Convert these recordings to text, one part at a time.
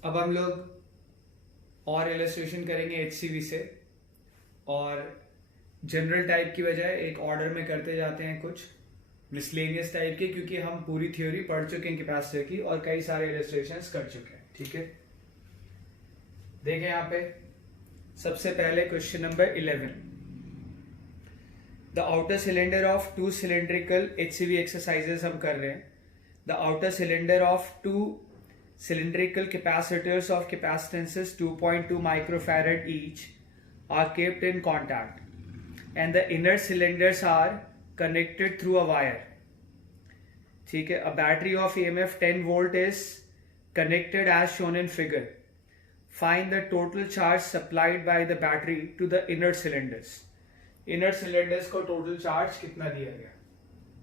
अब हम लोग और इलस्ट्रेशन करेंगे एचसीवी से, और जनरल टाइप की बजाय एक ऑर्डर में करते जाते हैं कुछ मिसलेनियस टाइप के, क्योंकि हम पूरी थ्योरी पढ़ चुके हैं कैपेसिटर की और कई सारे इलस्ट्रेशंस कर चुके हैं। ठीक है, देखें यहाँ पे सबसे पहले question number 11। The outer cylinder of two cylindrical HCV exercises हम कर रहे हैं। The outer cylinder of two cylindrical capacitors of capacitances 2.2 microfarad each are kept in contact and the inner cylinders are connected through a wire. ठीक है, a battery of EMF 10 volt is connected as shown in figure. Find the total charge supplied by the battery to the inner cylinders. Inner cylinders को total charge कितना दिया गया?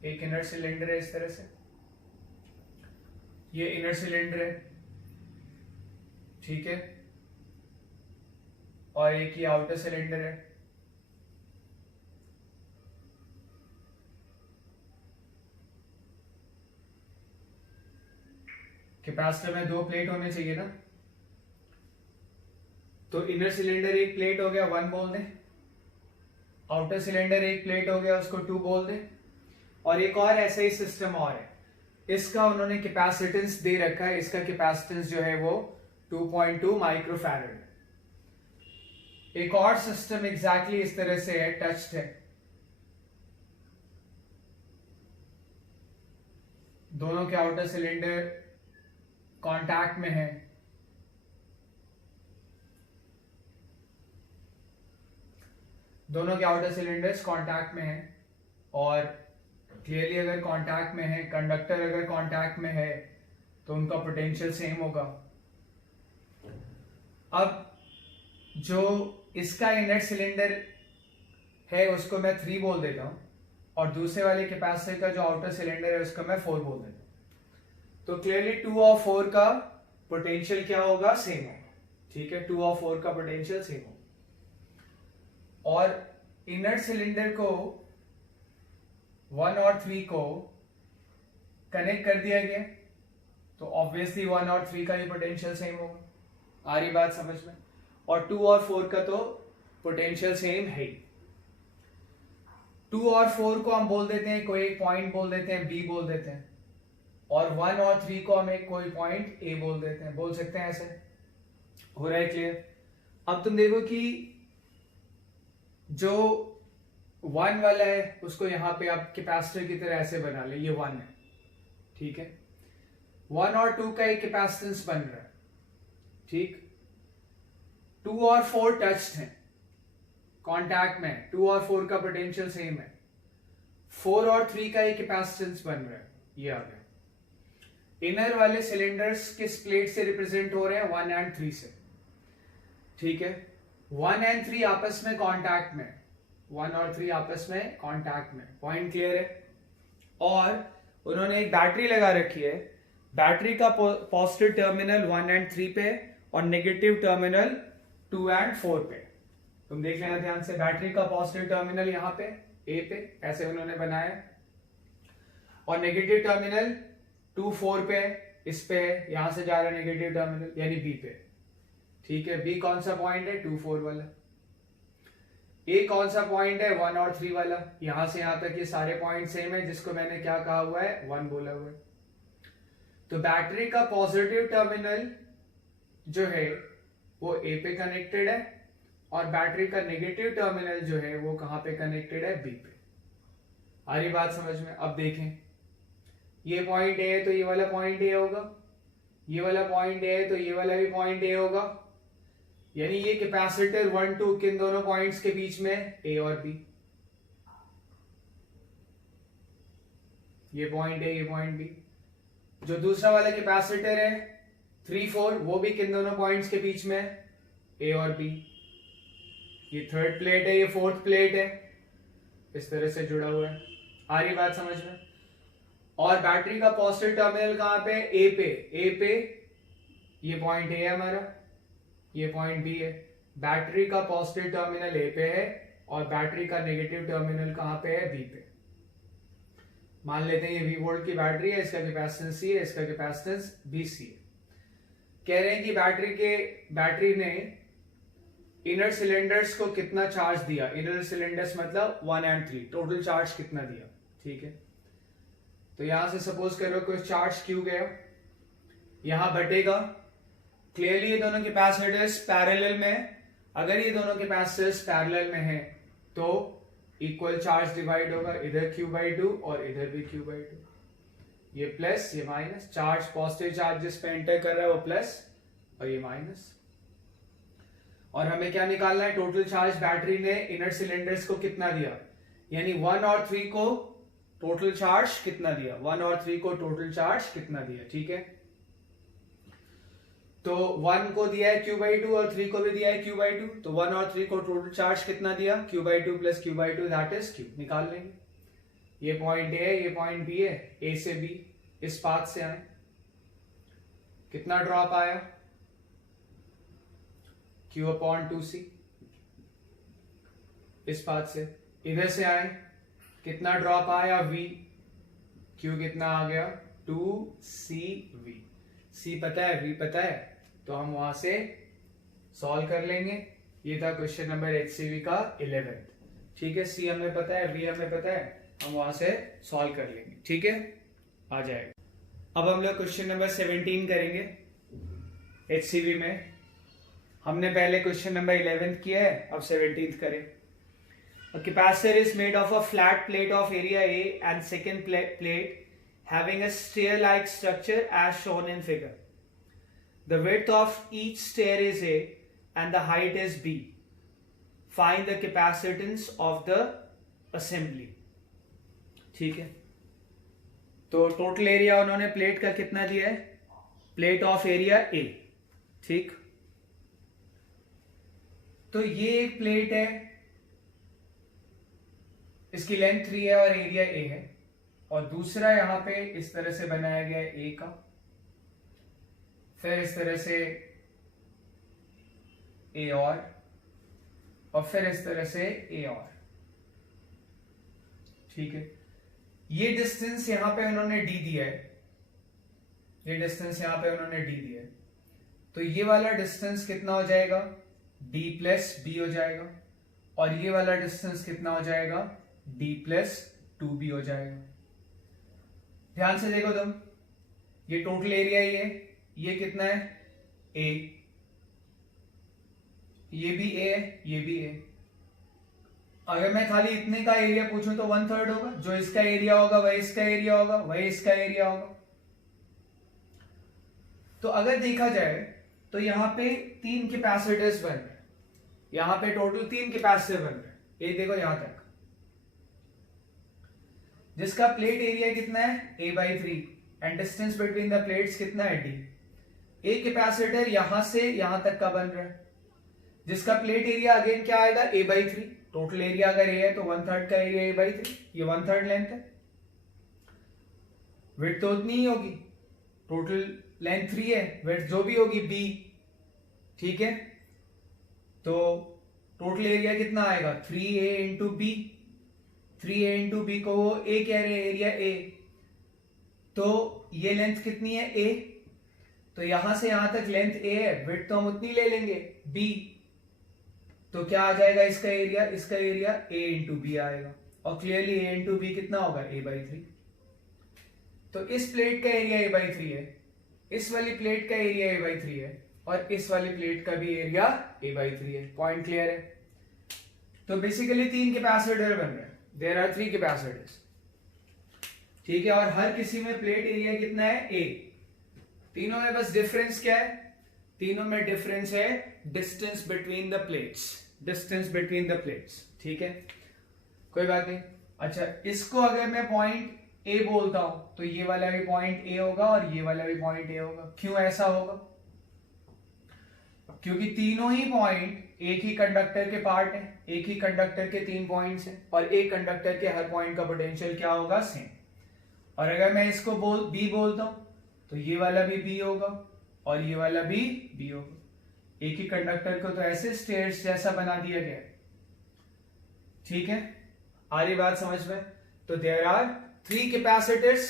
एक inner cylinder है इस तरह से, ये इनर सिलेंडर है, ठीक है, और एक ही आउटर सिलेंडर है। कैपेसिटर में दो प्लेट होने चाहिए ना, तो इनर सिलेंडर एक प्लेट हो गया, 1 बोल दें, आउटर सिलेंडर एक प्लेट हो गया, उसको 2 बोल दें, और एक और ऐसा ही सिस्टम और है, इसका उन्होंने कैपेसिटेंस दे रखा है, इसका कैपेसिटेंस जो है वो 2.2 माइक्रोफैरड है। एक और सिस्टम एग्जैक्टली इस तरह से है, टच्ड है, दोनों के आउटर सिलेंडर कांटेक्ट में है, दोनों के आउटर सिलेंडर्स कांटेक्ट में है, और क्लियरली अगर कांटेक्ट में है, कंडक्टर अगर कांटेक्ट में है तो उनका पोटेंशियल सेम होगा। अब जो इसका इनर सिलेंडर है उसको मैं 3 बोल देता हूं, और दूसरे वाले कैपेसिटर का जो आउटर सिलेंडर है उसको मैं 4 बोल देता हूं, तो क्लियरली 2 और 4 का पोटेंशियल क्या होगा? सेम होगा। ठीक है, 2 और 4 का पोटेंशियल सेम होगा, और इनर सिलेंडर को 1 और 3 को कनेक्ट कर दिया गया, तो ऑब्वियसली 1 और 3 का ही पोटेंशियल सेम होगा। आ रही बात समझ में? और 2 और 4 का तो पोटेंशियल सेम है ही। 2 और 4 को हम बोल देते हैं, कोई एक पॉइंट बोल देते हैं, बी बोल देते हैं, और 1 और 3 को हम एक कोई पॉइंट ए बोल देते हैं, बोल सकते हैं। ऐसे हो रहा है क्लियर? अब तुम देखो कि जो 1 वाला है उसको यहां पे आप कैपेसिटर की तरह ऐसे बना ले, ये 1 है, ठीक है, 1 और 2 का एक कैपेसिटेंस बन रहा है, ठीक, 2 और 4 टच्ड हैं, कांटेक्ट में, 2 और 4 का पोटेंशियल सेम है, 4 और 3 का एक कैपेसिटेंस बन रहा है, ये आ गया। इनर वाले सिलेंडर्स किस प्लेट से रिप्रेजेंट हो रहे हैं? 1 एंड 3 से, ठीक है, 1 एंड 3 आपस में कांटेक्ट में, 1 और 3 आपस में कांटेक्ट में, पॉइंट क्लियर है? और उन्होंने एक बैटरी लगा रखी है, बैटरी का पॉजिटिव टर्मिनल 1 एंड 3 पे और नेगेटिव टर्मिनल 2 एंड 4 पे। तुम देख लेना ध्यान से, बैटरी का पॉजिटिव टर्मिनल यहां पे ए पे ऐसे उन्होंने बनाया, और नेगेटिव टर्मिनल 2 4 पे, इस पे यहां से जा रहा है नेगेटिव टर्मिनल, यानी बी पे, ठीक है। बी कौन सा पॉइंट है? 2 4 वाला। ए कौन सा पॉइंट है? 1 और 3 वाला। यहां से यहां तक ये सारे पॉइंट सेम है, जिसको मैंने क्या कहा हुआ है? 1 बोला हुआ है। तो बैटरी का पॉजिटिव टर्मिनल जो है वो ए पे कनेक्टेड है, और बैटरी का नेगेटिव टर्मिनल जो है वो कहां पे कनेक्टेड है? बी पे। आ रही बात समझ में? अब देखें, ये पॉइंट ए है तो ये वाला पॉइंट ए होगा, ये वाला पॉइंट ए है तो ये वाला भी पॉइंट ए होगा, यानी ये कैपेसिटर 1 2 किन दोनों पॉइंट्स के बीच में? ए और बी। ये पॉइंट ए, ये पॉइंट बी। जो दूसरा वाला कैपेसिटर है 3 4, वो भी किन दोनों पॉइंट्स के बीच में? ए और बी। ये थर्ड प्लेट है, ये फोर्थ प्लेट है, इस तरह से जुड़ा हुआ है। आ रही बात समझ में? और बैटरी का पॉजिटिव टर्मिनल कहां पे? ए पे। ए पे ये पॉइंट ए है हमारा, ये पॉइंट बी है। बैटरी का पॉजिटिव टर्मिनल ए पे है और बैटरी का नेगेटिव टर्मिनल कहां पे है? बी पे। मान लेते हैं ये V वोल्ट की बैटरी है, इसका कैपेसिटेंस C है, इसका कैपेसिटेंस BC है। कह रहे हैं कि बैटरी ने इनर सिलेंडर्स को कितना चार्ज दिया। इनर सिलेंडर्स मतलब 1 and 3, टोटल चार्ज कितना दिया। ठीक है, तो यहां से सपोज करो कोई चार्ज क्यू गया, यहां बटेगा। क्लियरली ये दोनों कैपेसिटर्स पैरेलल में, अगर ये दोनों कैपेसिटर्स पैरेलल में है तो इक्वल चार्ज डिवाइड होगा, इधर Q/2 और इधर भी Q/2। ये प्लस ये माइनस, चार्ज पॉजिटिव चार्ज जिस पे एंटर कर रहा है वो प्लस और ये माइनस। और हमें क्या निकालना है, टोटल चार्ज बैटरी ने इनर सिलेंडर्स को कितना दिया, यानी 1 और 3 को टोटल चार्ज कितना दिया, 1 और 3 को टोटल चार्ज कितना दिया। ठीक है, तो 1 को दिया है Q/2 और 3 को भी दिया है Q/2, तो 1 और 3 को टोटल चार्ज कितना दिया, Q/2 plus Q/2 that is Q। निकाल लेंगे। ये पॉइंट ए है, ये पॉइंट बी है, ए से बी इस पाथ से आए, कितना ड्रॉप आया Q/2C। इस पाथ से इधर से आए, कितना ड्रॉप आया V, Q कितना आ गया 2CV। C पता है, V पता है, तो हम वहां से सॉल्व कर लेंगे। ये था क्वेश्चन नंबर HCV का 11th। ठीक है, C हमें पता है, V हमें पता है, हम वहां से सॉल्व कर लेंगे। ठीक है, आ जाएगा। अब हम लोग क्वेश्चन नंबर 17 करेंगे HCV में। हमने पहले क्वेश्चन नंबर 11th किया है, अब 17th करें। A capacitor is made of a flat plate of area A and second plate having a stair-like structure as shown in figure. The width of each stair is A and the height is B. Find the capacitance of the assembly. ठीक है, तो total area उन्होंने plate का कितना दिया है, plate of area A। ठीक, तो ये एक प्लेट है, इसकी लेंथ 3 है और एरिया A है, और दूसरा यहां पे इस तरह से बनाया गया है A का, फिर इस तरह से A और फिर इस तरह से A और। ठीक है, ये डिस्टेंस यहां पे उन्होंने D दिया है, ये डिस्टेंस यहां पे उन्होंने D दिया है, तो ये वाला डिस्टेंस कितना हो जाएगा, D प्लस B हो जाएगा, और ये वाला डिस्टेंस कितना हो जाएगा, D प्लस 2B हो जाएगा। ध्यान से देखो तुम, ये टोटल एरिया ये कितना है A, ये भी A है, ये भी A। अगर मैं खाली इतने का एरिया पूछूं तो 1/3 होगा, जो इसका एरिया होगा वही इसका एरिया होगा, वही इसका एरिया होगा। तो अगर देखा जाए तो यहां पे 3 कैपेसिटर्स बन रहे हैं, यहां पे टोटल 3 कैपेसिटर बन रहे हैं, ये देखो यहां तक, जिसका प्लेट एरिया कितना है A/3 and distance between the plates कितना है D। एक कैपेसिटर यहां से यहां तक का बन रहा है, जिसका प्लेट एरिया अगेन क्या आएगा A/3। टोटल एरिया अगर A है तो 1/3 का एरिया A/3, ये 1/3 लेंथ है। विड्थ तो उतनी ही होगी, टोटल लेंथ 3 है, विड्थ जो भी होगी B। ठीक है, तो टोटल एरिया कितना आएगा 3A into B। 3A into B को वो A कह रहे हैं, एरिया A, तो ये लेंथ कितनी है A, तो यहां से यहां तक लेंथ A है, विड्थ तो हम उतनी ले लेंगे B, तो क्या आ जाएगा इसका एरिया A इंटू B आएगा, और क्लियरली A इंटू B कितना होगा A/3। तो इस प्लेट का एरिया A/3 है, इस वाली प्लेट का एरिया A/3 है, और इस वाली प्लेट का भी एरिया A/3 है। पॉइंट क्लियर है। तो बेसिकली 3 कैपेसिटर बन रहे हैं, देयर आर 3 कैपेसिटर्स। ठीक है, और हर किसी में प्लेट एरिया कितना है A। तीनों में बस डिफरेंस क्या है, तीनों में डिफरेंस है distance between the plates, distance between the plates. ठीक है, कोई बात नहीं। अच्छा, इसको अगर मैं पॉइंट A बोलता हूं तो ये वाला भी पॉइंट A होगा और ये वाला भी पॉइंट A होगा। क्यों ऐसा होगा, क्योंकि तीनों ही पॉइंट एक ही कंडक्टर के पार्ट हैं, एक ही कंडक्टर के 3 पॉइंट्स हैं, और एक कंडक्टर के हर पॉइंट का पोटेंशियल क्या होगा, सेम। और अगर मैं इसको B बोलता हूं तो ये वाला भी B होगा और ये वाला भी B होगा। एक ही कंडक्टर को तो ऐसे स्टेयर्स जैसा बना दिया गया है। ठीक है, आ रही बात समझ में। तो देयर आर 3 कैपेसिटर्स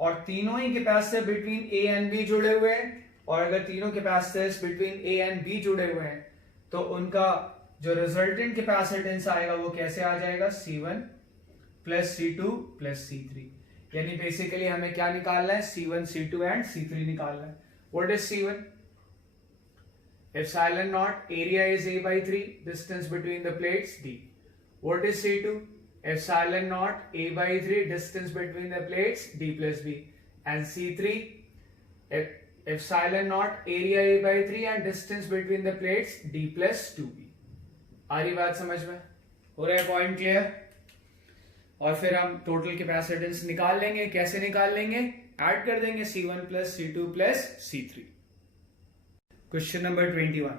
और तीनों ही capacitor between A and B जुड़े हुए हैं, और अगर तीनों capacitors between A and B जुड़े हुए हैं तो उनका जो रिजल्टेंट कैपेसिटेंस आएगा वो कैसे आ जाएगा, C1 plus C2 plus C3। यानी बेसिकली हमें क्या निकालना है, C1 C2 एंड C3 निकालना है। What is C1? Epsilon naught, area is A by 3, distance between the plates D. What is C2? Epsilon naught, A by 3, distance between the plates D plus B. And C3, epsilon naught, area A by 3 and distance between the plates D plus 2B. आ रही बात समझ में? हो रहा है point clear? और फिर हम टोटल कैपेसिटेंस निकाल लेंगे। कैसे निकाल लेंगे? ऐड कर देंगे C1 plus C2 plus C3। Question number 21,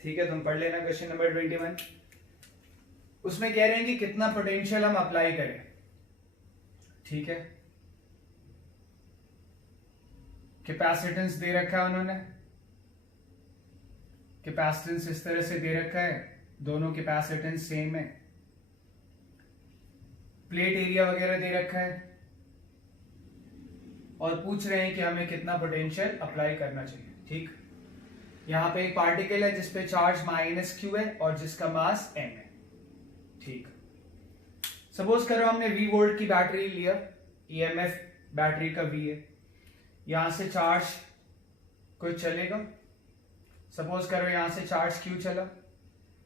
ठीक है, तुम पढ़ लेना क्वेश्चन नंबर 21। उसमें कह रहे हैं कि कितना पोटेंशियल हम अप्लाई करें, ठीक है। कैपेसिटेंस दे रखा है उन्होंने, कैपेसिटेंस इस तरह से दे रखा है, दोनों कैपेसिटेंस सेम है, प्लेट एरिया वगैरह दे रखा है और पूछ रहे हैं कि हमें कितना पोटेंशियल अप्लाई करना चाहिए, ठीक। यहां पे एक पार्टिकल है जिसपे चार्ज -q है और जिसका मास m है, ठीक। सपोज करो हमने V वोल्ट की बैटरी लिया, EMF बैटरी का V है, यहां से चार्ज कुछ चलेगा, सपोज करो यहां से चार्ज q चला,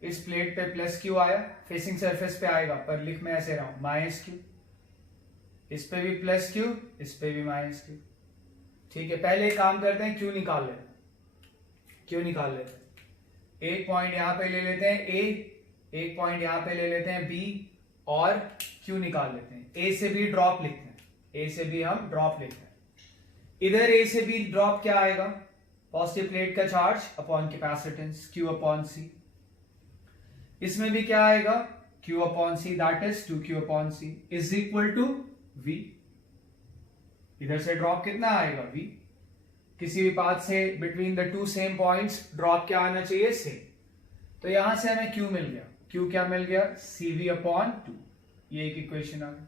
इस प्लेट पे +q आया, फेसिंग सरफेस पे आएगा, पर लिख मैं ऐसे रहा हूं -q, इस पे भी +q, इस पे भी -q, ठीक है। पहले एक काम करते हैं, q निकाल लेते हैं, क्यों निकाल लेते हैं। एक पॉइंट यहां पे ले लेते हैं A, एक पॉइंट यहां पे ले लेते हैं B और Q निकाल लेते हैं। A से B ड्रॉप लिखते हैं, A से B हम ड्रॉप लिखते हैं। इधर A से B ड्रॉप क्या आएगा, पॉजिटिव प्लेट का charge upon capacitance Q upon C। इसमें भी क्या आएगा, Q upon C, that is 2Q upon C is equal to V। इधर से ड्रॉप कितना आएगा, V। किसी भी पाथ से between the two same points drop क्या आना चाहिए, सेम। तो यहां से हमें Q मिल गया, Q क्या मिल गया, CV अपॉन 2। ये एक इक्वेशन आ गई।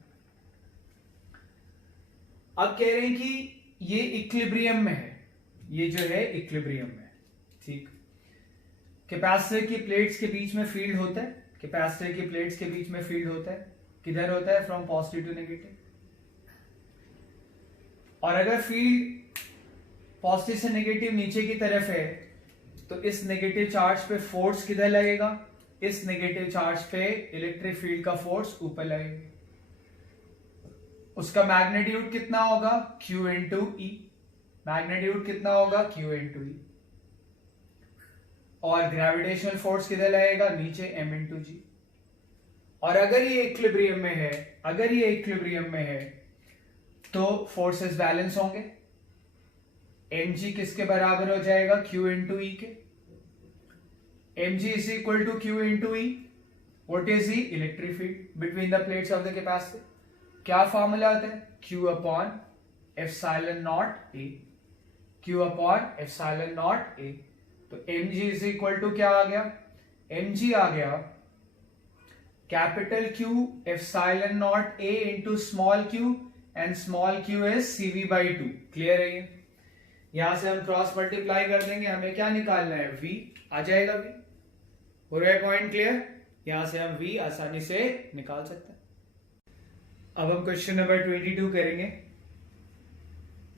अब कह रहे हैं कि ये इक्विलिब्रियम में है, ये जो है इक्विलिब्रियम में, ठीक। कैपेसिटर की प्लेट्स के बीच में फील्ड होता है, कैपेसिटर की प्लेट्स के बीच में फील्ड होता है, किधर होता है, फ्रॉम पॉजिटिव टू नेगेटिव। और अगर फील्ड पॉजिटिव से नेगेटिव नीचे की तरफ है तो इस नेगेटिव चार्ज पे फोर्स किधर लगेगा, इस नेगेटिव चार्ज पे इलेक्ट्रिक फील्ड का फोर्स ऊपर लगेगा। उसका मैग्नीट्यूड कितना होगा, Q इंटू E। मैग्नीट्यूड कितना होगा, Q इंटू E। और ग्रेविटेशनल फोर्स किधर लगेगा, नीचे M इंटू G। और अगर ये इक्विलिब्रियम में है, अगर ये इक्विलिब्रियम में है तो फोर्सेस बैलेंस होंगे। mg किसके बराबर हो जाएगा, Q इंटू E के। mg is equal to Q into E। What is E, electric field between the plates of the capacitor. क्या फॉर्मूला होता है, Q upon epsilon naught A, Q upon epsilon naught A। तो mg is equal to क्या आ गया, mg आ गया capital Q epsilon naught A into small q, and small q is CV by 2। Clear है ये? यहां से हम क्रॉस मल्टीप्लाई कर देंगे, हमें क्या निकालना है, V आ जाएगा V। हो रहा है पॉइंट क्लियर? यहां से हम V आसानी से निकाल सकते हैं। अब हम क्वेश्चन नंबर 22 करेंगे,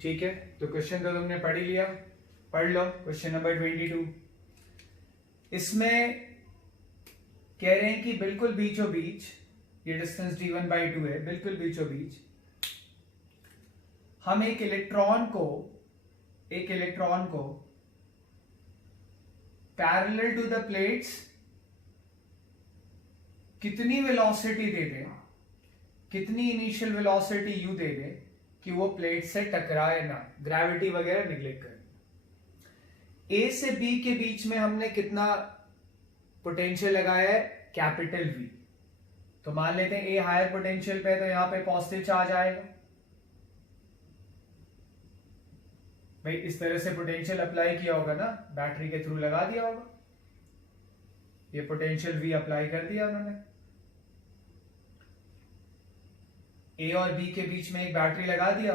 ठीक है। तो क्वेश्चन तो तुमने पढ़ ही लिया, पढ़ लो क्वेश्चन नंबर 22। इसमें कह रहे हैं कि बिल्कुल बीचों बीच, ये डिस्टेंस d1 बाई 2 है, बिल्कुल बीचों बीच हम एक इलेक्ट्रॉन को पैरेलल टू द प्लेट्स कितनी वेलोसिटी दे दे, कितनी इनिशियल वेलोसिटी यू दे दे कि वो प्लेट से टकराए ना, ग्रेविटी वगैरह निग्लेक्ट कर। ए से बी के बीच में हमने कितना पोटेंशियल लगाया है, कैपिटल V। तो मान लेते हैं ए हायर पोटेंशियल पे है, तो यहां पे पॉजिटिव चार्ज आएगा। भाई इस तरह से पोटेंशियल अप्लाई किया होगा ना, बैटरी के थ्रू लगा दिया होगा, ये पोटेंशियल V अप्लाई कर दिया उन्होंने। ए और बी के बीच में एक बैटरी लगा दिया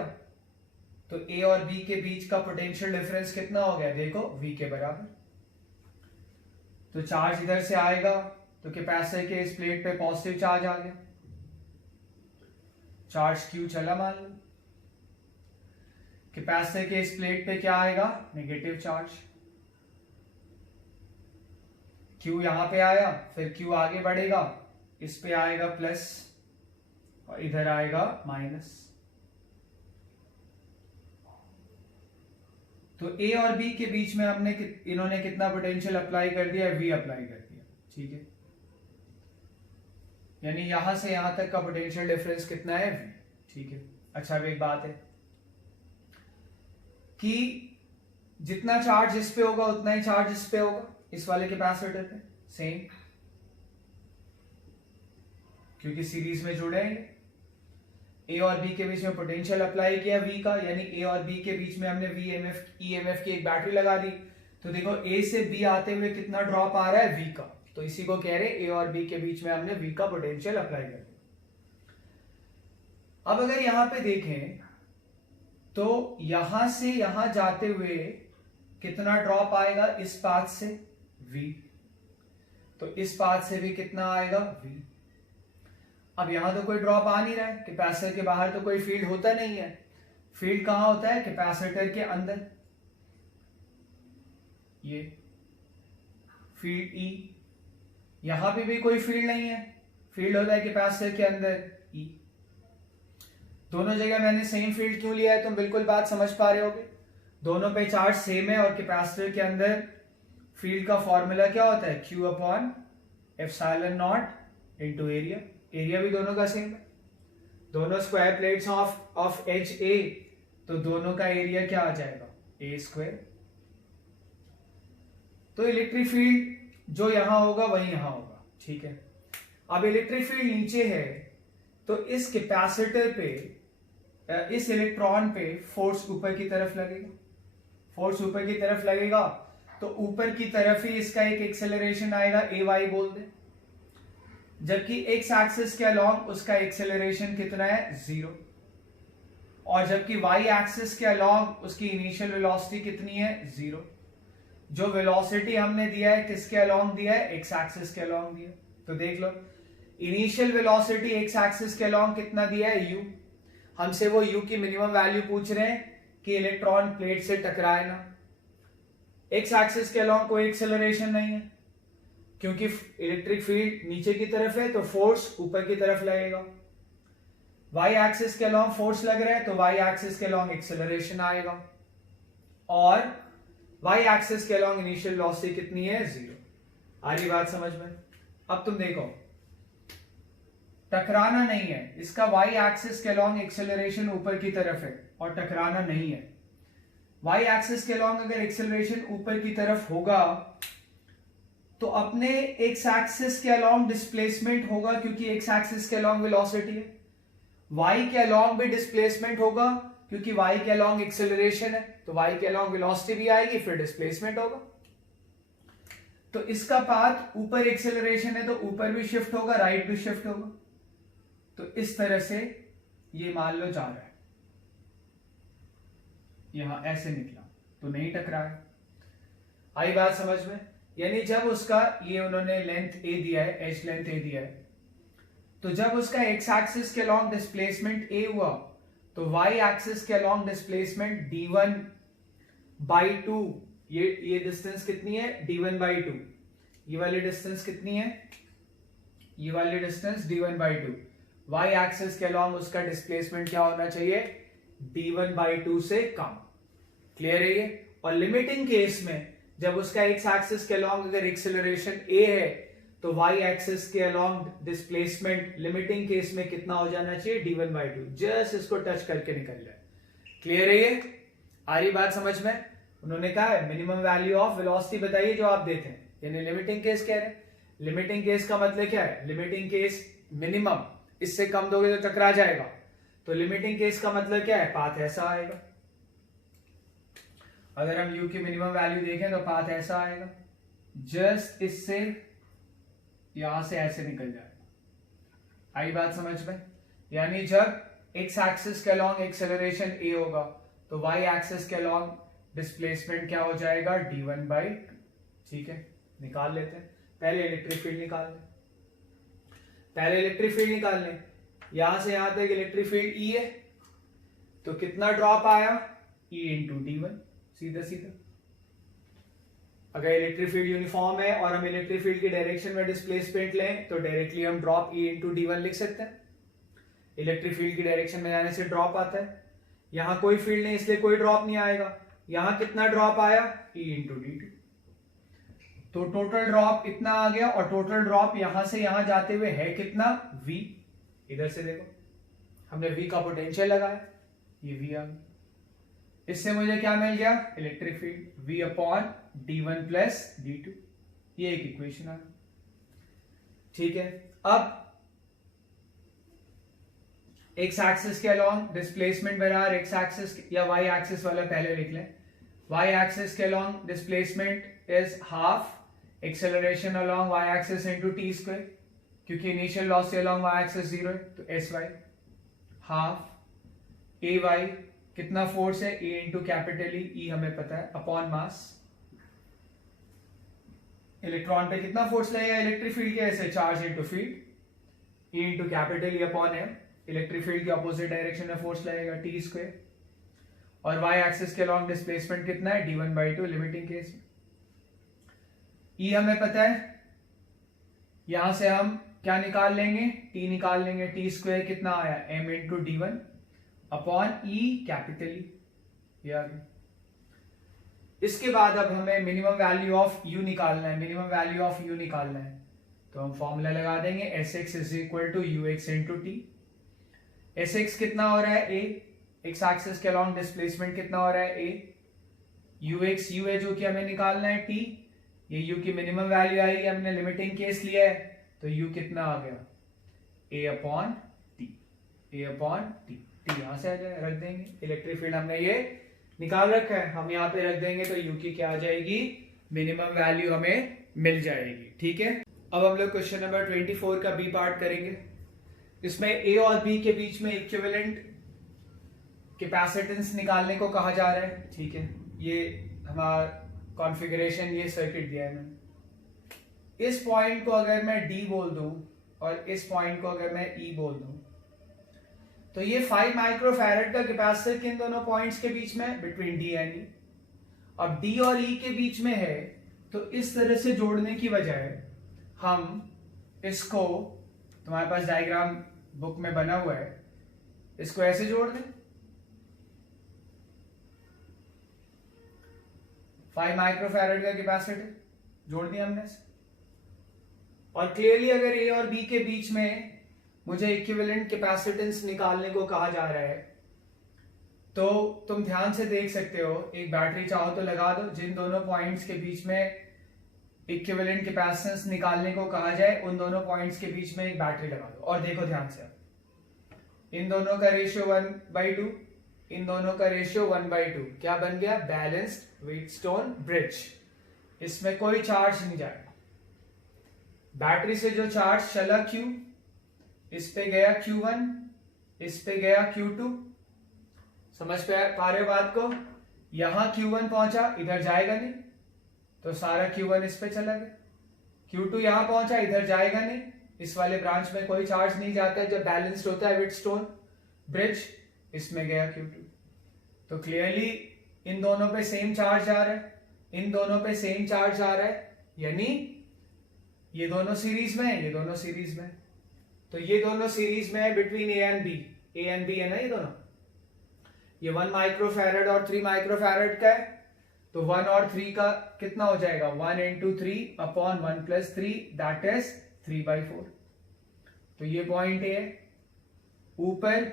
तो ए और बी के बीच का पोटेंशियल डिफरेंस कितना हो गया, देखो v के बराबर। तो चार्ज इधर से आएगा तो कैपेसिटर के इस प्लेट पे पॉजिटिव चार्ज आ गया, चार्ज Q चला मान लो। कैपेसिटर के इस प्लेट पे क्या आएगा, नेगेटिव चार्ज। Q यहां पे आया, फिर Q आगे बढ़ेगा, इस पे आएगा प्लस और इधर आएगा माइनस। तो A और B के बीच में हमने इन्होंने कितना पोटेंशियल अप्लाई कर दिया, V अप्लाई कर दिया, ठीक है। यानी यहां से यहां तक का पोटेंशियल डिफरेंस कितना है, V, ठीक है। अच्छा अब एक बात है कि जितना चार्ज इस पे होगा उतना ही चार्ज इस पे होगा, इस वाले कैपेसिटर पे सेम, क्योंकि सीरीज में जुड़े हैं। ए और बी के बीच में पोटेंशियल अप्लाई किया V का, यानी ए और बी के बीच में हमने EMF की एक बैटरी लगा दी। तो देखो ए से बी आते हुए कितना ड्रॉप आ रहा है, V का। तो इसी को कह रहे हैं ए और बी के बीच में हमने V का पोटेंशियल अप्लाई कर दिया। अब अगर यहां पे देखें तो यहां से यहां जाते हुए कितना ड्रॉप आएगा, इस पाथ से V, तो इस पाथ से भी कितना आएगा, V। अब यहां तो कोई ड्रॉप आ नहीं रहा है, कैपेसिटर के बाहर तो कोई फील्ड होता नहीं है। फील्ड कहां होता है, कैपेसिटर के अंदर, ये फील्ड E। यहां पे भी कोई फील्ड नहीं है, फील्ड होता है कैपेसिटर के अंदर E। दोनों जगह मैंने सेम फील्ड क्यों लिया है, तुम बिल्कुल बात समझ पा रहे होगे। दोनों पे चार्ज सेम है और कैपेसिटर के अंदर फील्ड का फॉर्मूला क्या होता है, Q/ε0 इंटू एरिया। एरिया भी दोनों का सेम है, दोनों square plates of edge a, तो दोनों का एरिया क्या आ जाएगा, A²। तो इलेक्ट्रिक फील्ड जो यहां होगा वही यहां होगा, ठीक है। अब इलेक्ट्रिक फील्ड नीचे है तो इस कैपेसिटर पे, इस इलेक्ट्रॉन पे फोर्स ऊपर की तरफ लगेगा, फोर्स ऊपर की तरफ लगेगा तो ऊपर की तरफ ही इसका एक एक्सेलरेशन आएगा, AY बोल दे। जबकि एक्स एक्सिस के अलोंग उसका एक्सेलरेशन कितना है, 0। और जबकि वाई एक्सिस के अलोंग उसकी इनिशियल वेलोसिटी कितनी है, 0। जो वेलोसिटी हमने दिया है किसके अलोंग दिया है, एक्स एक्सिस के अलोंग दिया। तो देख लो इनिशियल वेलोसिटी एक्स एक्सिस के अलोंग कितना दिया है, u। हमसे वो u की मिनिमम वैल्यू पूछ रहे हैं कि इलेक्ट्रॉन प्लेट से टकराए ना। एक्स एक्सिस के अलोंग कोई एक्सेलरेशन नहीं है क्योंकि इलेक्ट्रिक फील्ड नीचे की तरफ है तो फोर्स ऊपर की तरफ लगेगा। वाई एक्सिस के अलोंग फोर्स लग रहा है तो वाई एक्सिस के अलोंग एक्सेलरेशन आएगा और वाई एक्सिस के अलोंग इनिशियल वेलोसिटी कितनी है, 0। आ रही बात समझ में। अब तुम देखो टकराना नहीं है, इसका वाई एक्सिस के अलोंग एक्सेलरेशन ऊपर की तरफ है और टकराना नहीं है। वाई एक्सिस के अलोंग अगर एक्सेलरेशन ऊपर की तरफ होगा तो अपने एक्स एक्सिस के अलोंग डिस्प्लेसमेंट होगा क्योंकि एक्स एक्सिस के अलोंग वेलोसिटी है। वाई के अलोंग भी डिस्प्लेसमेंट होगा क्योंकि वाई के अलोंग एक्सेलरेशन है, तो वाई के अलोंग वेलोसिटी भी आएगी फिर डिस्प्लेसमेंट होगा। तो इसका पाथ ऊपर एक्सेलरेशन है तो ऊपर भी शिफ्ट होगा, राइट भी शिफ्ट होगा। तो इस तरह से ये मान लो जा रहा है, यहां ऐसे निकला तो नहीं टकराया। आई बात समझ में। यानी जब उसका ये उन्होंने लेंथ ए दिया है, एच लेंथ ए दिया है, तो जब उसका एक्स एक्सिस के अलोंग डिस्प्लेसमेंट ए हुआ तो वाई एक्सिस के अलोंग डिस्प्लेसमेंट d1/2, ये डिस्टेंस कितनी है, d1/2। ये वाली डिस्टेंस कितनी है, ये वाली डिस्टेंस d1/2। वाई एक्सिस के अलोंग उसका डिस्प्लेसमेंट क्या होना चाहिए, d1/2 से कम। क्लियर है ये। और लिमिटिंग केस में जब उसका एक्स एक्सिस के अलोंग अगर एक्सेलरेशन a है तो वाई एक्सिस के अलोंग डिस्प्लेसमेंट लिमिटिंग केस में कितना हो जाना चाहिए, d1/2। जस्ट इसको टच करके निकल जाए। क्लियर है ये। आ रही बात समझ में। उन्होंने कहा है मिनिमम वैल्यू ऑफ वेलोसिटी बताइए जो आप देते हैं, यानी लिमिटिंग केस कह रहे हैं। लिमिटिंग केस का मतलब क्या है, लिमिटिंग केस मिनिमम, इससे कम दोगे तो टकरा जाएगा। तो लिमिटिंग केस का मतलब क्या है, पाथ ऐसा आएगा। अगर हम u की मिनिमम वैल्यू देखें तो पाथ ऐसा आएगा, जस्ट इससे यहां से ऐसे निकल जाएगा। आई बात समझ में। यानी जब x एक्सिस के अलोंग एक्सेलरेशन a होगा तो वाई एक्सिस के अलॉन्ग डिस्प्लेसमेंट क्या हो जाएगा, d1/2। ठीक है, निकाल लेते हैं। पहले इलेक्ट्रिक फील्ड निकाल लें। यहां से यहां तक इलेक्ट्रिक फील्ड E है, तो कितना ड्रॉप आया, E इंटू d1, सीधा सीधा। अगर इलेक्ट्रिक फील्ड यूनिफॉर्म है और हम इलेक्ट्रिक फील्ड की डायरेक्शन में डिस्प्लेसमेंट लें तो डायरेक्टली हम ड्रॉप E इंटू d1 लिख सकते हैं। इलेक्ट्रिक फील्ड की डायरेक्शन में जाने से ड्रॉप आता है। यहां कोई फील्ड नहीं इसलिए कोई ड्रॉप नहीं आएगा। यहां कितना ड्रॉप आया, E इंटू d2। तो टोटल ड्रॉप इतना आ गया, और टोटल ड्रॉप यहां से यहां जाते हुए है कितना, V। इधर से देखो, हमने V का पोटेंशियल लगाया, ये V आ गया। इससे मुझे क्या मिल गया, electric field V upon d1 plus d2। ये एक इक्वेशन आ गई। ठीक है, अब एक्स एक्सिस के अलॉन्ग डिस्प्लेसमेंट बराबर एक्स एक्सिस या वाई एक्सिस वाला पहले लिख लें। वाई एक्सिस के along displacement is half acceleration along Y axis into T square, क्योंकि initial velocity along Y axis 0 है, तो S Y half A Y कितना फोर्स है, ए इंटू कैपिटल ई हमें पता है, अपॉन मास। इलेक्ट्रॉन पे कितना फोर्स लगेगा इलेक्ट्रिक फील्ड के, ऐसे charge into field, E into capital E upon M. Electric field के ऑपोजिट डायरेक्शन में फोर्स लगेगा टी स्क्वायर। और वाई एक्सिस के अलॉन्ग डिस्प्लेसमेंट कितना है, d1/2 लिमिटिंग केस में। ई हमें पता है, यहां से हम क्या निकाल लेंगे, टी निकाल लेंगे। टी स्क्वायर कितना आया, m into d1 upon E capital E, ये आ गया। इसके बाद अब हमें मिनिमम वैल्यू ऑफ u निकालना है। तो हम फॉर्मूला लगा देंगे, Sx is equal to ux into T. Sx कितना हो रहा है, a, एक्स एक्सिस के अलॉन्ग डिस्प्लेसमेंट कितना हो रहा है, a, ux u है जो कि हमें निकालना है, t। ये u की मिनिमम वैल्यू आएगी, हमने लिमिटिंग केस लिया है, तो u कितना आ गया, a अपॉन टी। टी यहां से आ जाए, रख देंगे। इलेक्ट्रिक फील्ड हमने ये निकाल रखा है, हम यहाँ पे रख देंगे, तो u की क्या आ जाएगी, मिनिमम वैल्यू हमें मिल जाएगी। ठीक है, अब हम लोग क्वेश्चन नंबर 24 का बी पार्ट करेंगे। इसमें ए और बी के बीच में इक्विवेलेंट कैपेसिटेंस निकालने को कहा जा रहा है। ठीक है, ये हमारा कॉन्फ़िगरेशन, ये सर्किट दिया है मैंने। इस पॉइंट को अगर मैं डी बोल दूं और इस पॉइंट को अगर मैं ई बोल दूं, तो ये 5 माइक्रोफैरेड का कैपेसिटर किन दोनों पॉइंट्स के बीच में, बिटवीन डी एंड ई। अब डी और ई के बीच में है, तो इस तरह से जोड़ने की बजाय हम इसको, तुम्हारे पास डायग्राम बुक में बना हुआ है, इसको ऐसे जोड़ दें। 5 माइक्रोफैरेड का कैपेसिटर जोड़ दिया हमने। और क्लियरली अगर ए और बी के बीच में मुझे इक्विवेलेंट कैपेसिटेंस निकालने को कहा जा रहा है, तो तुम ध्यान से देख सकते हो, एक बैटरी चाहो तो लगा दो, जिन दोनों पॉइंट्स के बीच में इक्विवेलेंट कैपेसिटेंस निकालने को कहा जाए, उन दोनों पॉइंट्स के बीच में एक बैटरी लगा दो। और देखो ध्यान से, इन दोनों का रेशियो 1/2, इन दोनों का रेशियो 1/2, क्या बन गया, बैलेंस्ड व्हीटस्टोन ब्रिज। इसमें कोई चार्ज नहीं जाएगा। बैटरी से जो चार्ज चला Q, इस पे गया Q1, इस पे गया Q2। समझ पा रहे हो बात को? यहां Q1 पहुंचा, इधर जाएगा नहीं, तो सारा Q1 इस पे चला गया। Q2 यहां पहुंचा, इधर जाएगा नहीं, इस वाले ब्रांच में कोई चार्ज नहीं जाता है जब बैलेंस्ड होता है व्हीटस्टोन ब्रिज। इसमें गया Q2, तो क्लियरली इन दोनों पे सेम चार्ज आ रहा है, इन दोनों पे सेम चार्ज आ रहा है, यानी ये दोनों सीरीज में है, ये दोनों सीरीज में। तो ये दोनों सीरीज में है बिटवीन ए एंड बी है ना, ये दोनों। ये 1 माइक्रोफैरेड और 3 माइक्रोफैरेड का है, तो 1 और 3 का कितना हो जाएगा, 1 into 3 अपॉन 1 + 3, दैट इज 3/4। तो ये पॉइंट है। ऊपर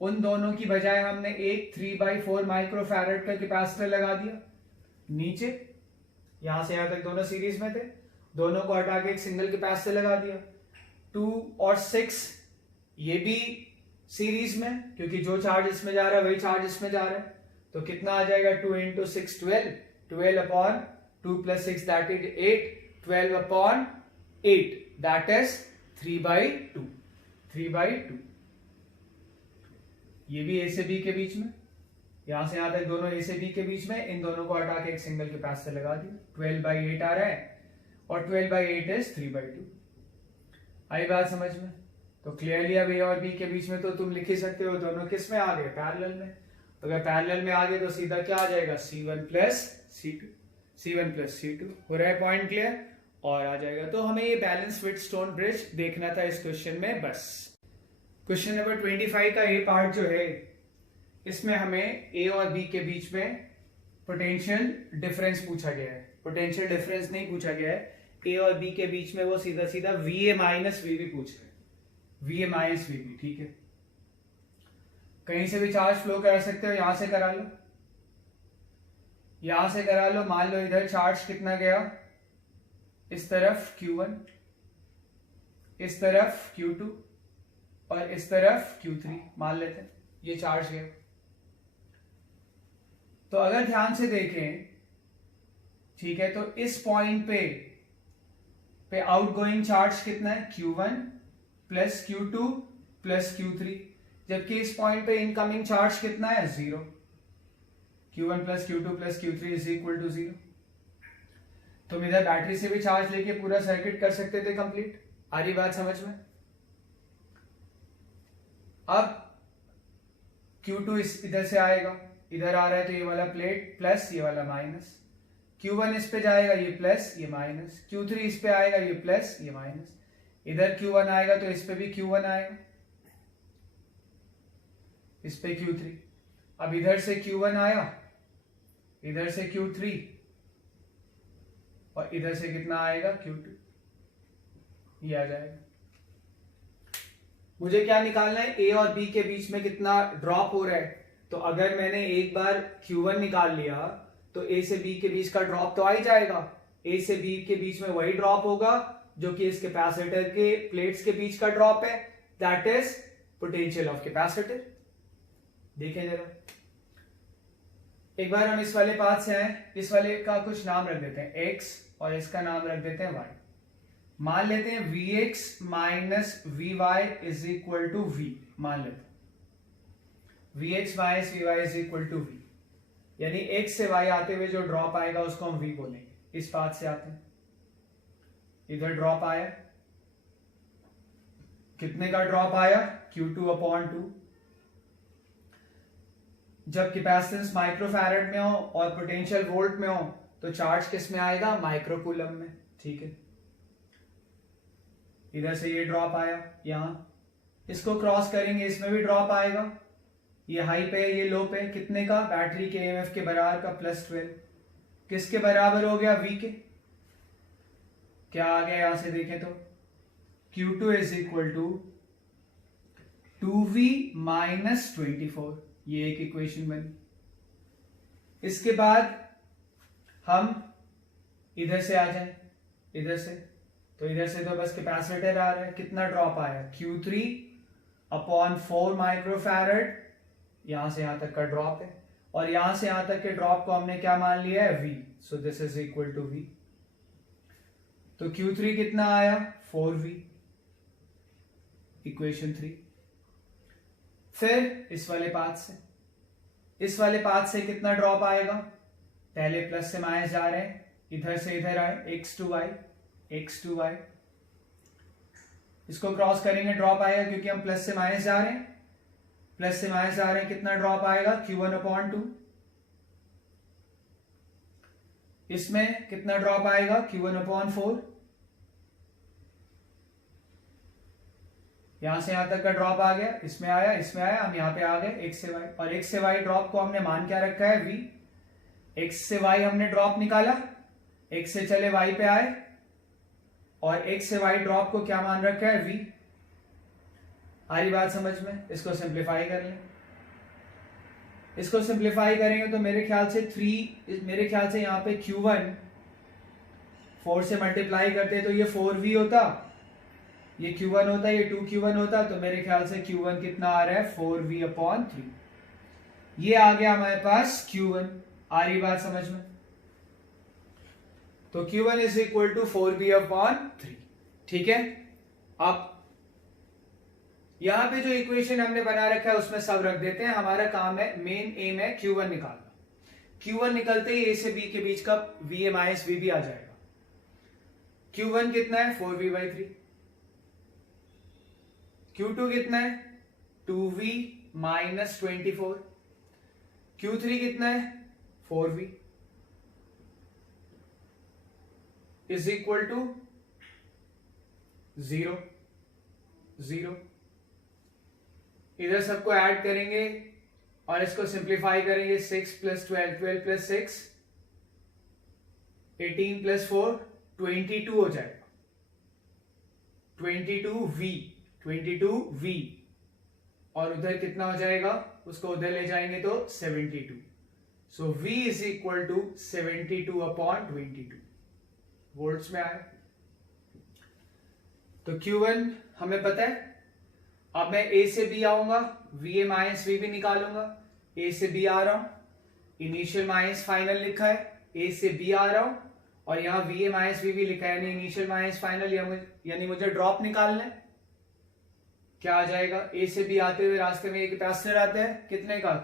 उन दोनों की बजाय हमने एक 3/4 माइक्रोफैरेड का कैपेसिटर लगा दिया। नीचे यहां से यहां तक दोनों सीरीज में थे, दोनों को हटा के एक सिंगल कैपेसिटर लगा दिया। 2 और 6 ये भी सीरीज में, क्योंकि जो चार्ज इसमें जा रहा है वही चार्ज इसमें जा रहा है। तो कितना आ जाएगा, 2 into 6 12 upon 2 + 6 that is 8, 12 upon 8 that is 3/2। ये भी ए से बी के बीच में, यहां से यहां तक दोनों ए से बी के बीच में, इन दोनों को हटा के एक सिंगल कैपेसिटर लगा दिया। 12/8 आ रहा है और 12/8 इज 3/2। आई बात समझ में? तो क्लियरली अब ए और बी के बीच में तो तुम लिख ही सकते हो, दोनों किस में आ गए, पैरेलल में। अगर पैरेलल में आ गए तो सीधा क्या आ जाएगा, C1 प्लस C2 हो रहा है पॉइंट क्लियर, और आ जाएगा। तो हमें ये बैलेंस व्हीटस्टोन ब्रिज देखना था इस क्वेश्चन में बस। क्वेश्चन नंबर 25 का ये पार्ट जो है, इसमें हमें ए और बी के बीच में पोटेंशियल डिफरेंस पूछा गया है। पोटेंशियल डिफरेंस नहीं पूछा गया है, ए और बी के बीच में वो सीधा सीधा VA माइनस VB पूछ रहे हैं, VA माइनस VB। ठीक है, कहीं से भी चार्ज फ्लो करा सकते हो, यहां से करा लो, यहां से करा लो। मान लो इधर चार्ज कितना गया, इस तरफ Q1, इस तरफ Q2 और इस तरफ Q3 मान लेते हैं, ये चार्ज गया। तो अगर ध्यान से देखें, ठीक है, तो इस पॉइंट पे आउटगोइंग चार्ज कितना है, Q1 plus Q2 plus Q3, जबकि इस पॉइंट पे इनकमिंग चार्ज कितना है, 0। Q1 plus Q2 plus Q3 is equal to 0। तुम इधर बैटरी से भी चार्ज लेके पूरा सर्किट कर सकते थे कंप्लीट। आ रही बात समझ में? अब Q2 इधर से आएगा, इधर आ रहा है तो ये वाला प्लेट प्लस, ये वाला माइनस। Q1 इस पे जाएगा, ये प्लस ये माइनस। Q3 इस पे आएगा, ये प्लस ये माइनस। इधर Q1 आएगा तो इस पे भी Q1 आएगा, इस पे Q3। अब इधर से Q1 आया, इधर से Q3 और इधर से कितना आएगा, Q2, ये आ जाएगा। मुझे क्या निकालना है, ए और बी के बीच में कितना ड्रॉप हो रहा है। तो अगर मैंने एक बार Q1 निकाल लिया तो ए से बी के बीच का ड्रॉप तो आ ही जाएगा। ए से बी के बीच में वही ड्रॉप होगा जो कि इस कैपेसिटर के प्लेट्स के बीच का ड्रॉप है, that is potential of capacitor. देखें जरा, एक बार हम इस वाले पाथ से आए, इस वाले का कुछ नाम रख देते हैं x और इसका नाम रख देते हैं y। मान लेते हैं Vx minus Vy is equal to V, मान लेते हैं Vx minus Vy is equal to V, यानी x से y आते हुए जो ड्रॉप आएगा उसको हम V बोलेंगे। इस पाथ से आते हैं, इधर ड्रॉप आया, कितने का ड्रॉप आया, Q2/2। जब कैपेसिटेंस माइक्रोफैरेड में हो और पोटेंशियल वोल्ट में हो तो चार्ज किस में आएगा, माइक्रोकूलम में। ठीक है, इधर से ये ड्रॉप आया, यहां इसको क्रॉस करेंगे, इसमें भी ड्रॉप आएगा। ये हाई पे है, ये लो पे, कितने का, बैटरी के EMF के बराबर का +12। किसके बराबर हो गया, V के। क्या आ गया यहां से देखें तो Q2 is equal to 2V minus 24, ये एक इक्वेशन बनी। इसके बाद हम इधर से आ जाएं, इधर से, तो इधर से तो बस कैपेसिटर आ रहा है, कितना ड्रॉप आया, Q3/4 माइक्रोफैरड, यहां से यहां तक का ड्रॉप है, और यहां से यहां तक के ड्रॉप को हमने क्या मान लिया है, V, so this is equal to V। तो Q3 कितना आया, 4V, इक्वेशन 3। फिर इस वाले पाथ से, इस वाले पाथ से कितना ड्रॉप आएगा, पहले प्लस से माइनस जा रहे हैं, इधर से इधर आए, x to y, इसको क्रॉस करेंगे, ड्रॉप आएगा क्योंकि हम प्लस से माइनस जा रहे हैं, प्लस से माइनस जा रहे हैं, कितना ड्रॉप आएगा, Q1/2। इसमें कितना ड्रॉप आएगा, Q1/4। यहां से यहां तक का ड्रॉप आ गया, इसमें आया, इसमें आया, हम यहां पे आ गए x से y, और x से y ड्रॉप को हमने मान क्या रखा है, V। x से y हमने ड्रॉप निकाला, x से चले y पे आए, और x से y ड्रॉप को क्या मान रखा है, V। आ रही बात समझ में? इसको सिंप्लीफाई कर लें, इसको सिंप्लीफाई करेंगे तो मेरे ख्याल से यहाँ पे Q1 4 से मल्टीप्लाई करते तो ये 4V होता, ये Q1 होता, ये 2Q1 होता, तो मेरे ख्याल से Q1 कितना आ रहा है, 4V/3। ये आ गया हमारे पास Q1। आ रही बात समझ में? तो Q1 is equal to 4V/3। ठीक है, अब यहाँ पे जो इक्वेशन हमने बना रखा है उसमें सब रख देते हैं। हमारा काम है, मेन एम है Q1 निकालना। Q1 निकलते ही A से B के बीच का VA माइनस VB आ जाएगा। Q1 कितना है 4V/3, Q2 कितना है 2V माइनस 24, Q3 कितना है 4V इज इक्वल टू 0 0। इधर सबको ऐड करेंगे और इसको सिंप्लीफाई करेंगे। 6 + 12, 12 + 6 18 + 4 22 हो जाएगा। 22V और उधर कितना हो जाएगा, उसको उधर ले जाएंगे तो 72। So V is equal to 72/22 volts में आया। तो Q1 हमें पता है। अब मैं A से B आऊंगा, VA माइनस VB निकालूंगा। A से B आ रहा हूं, इनिशियल माइनस फाइनल लिखा है। A से B आ रहा हूं और यहां VA माइनस VB लिखा है, यानी इनिशियल माइनस फाइनल, यानी मुझे ड्रॉप निकालना है। क्या आ जाएगा, A से B आते हुए रास्ते में एक कैपेसिटर आता है, कितने का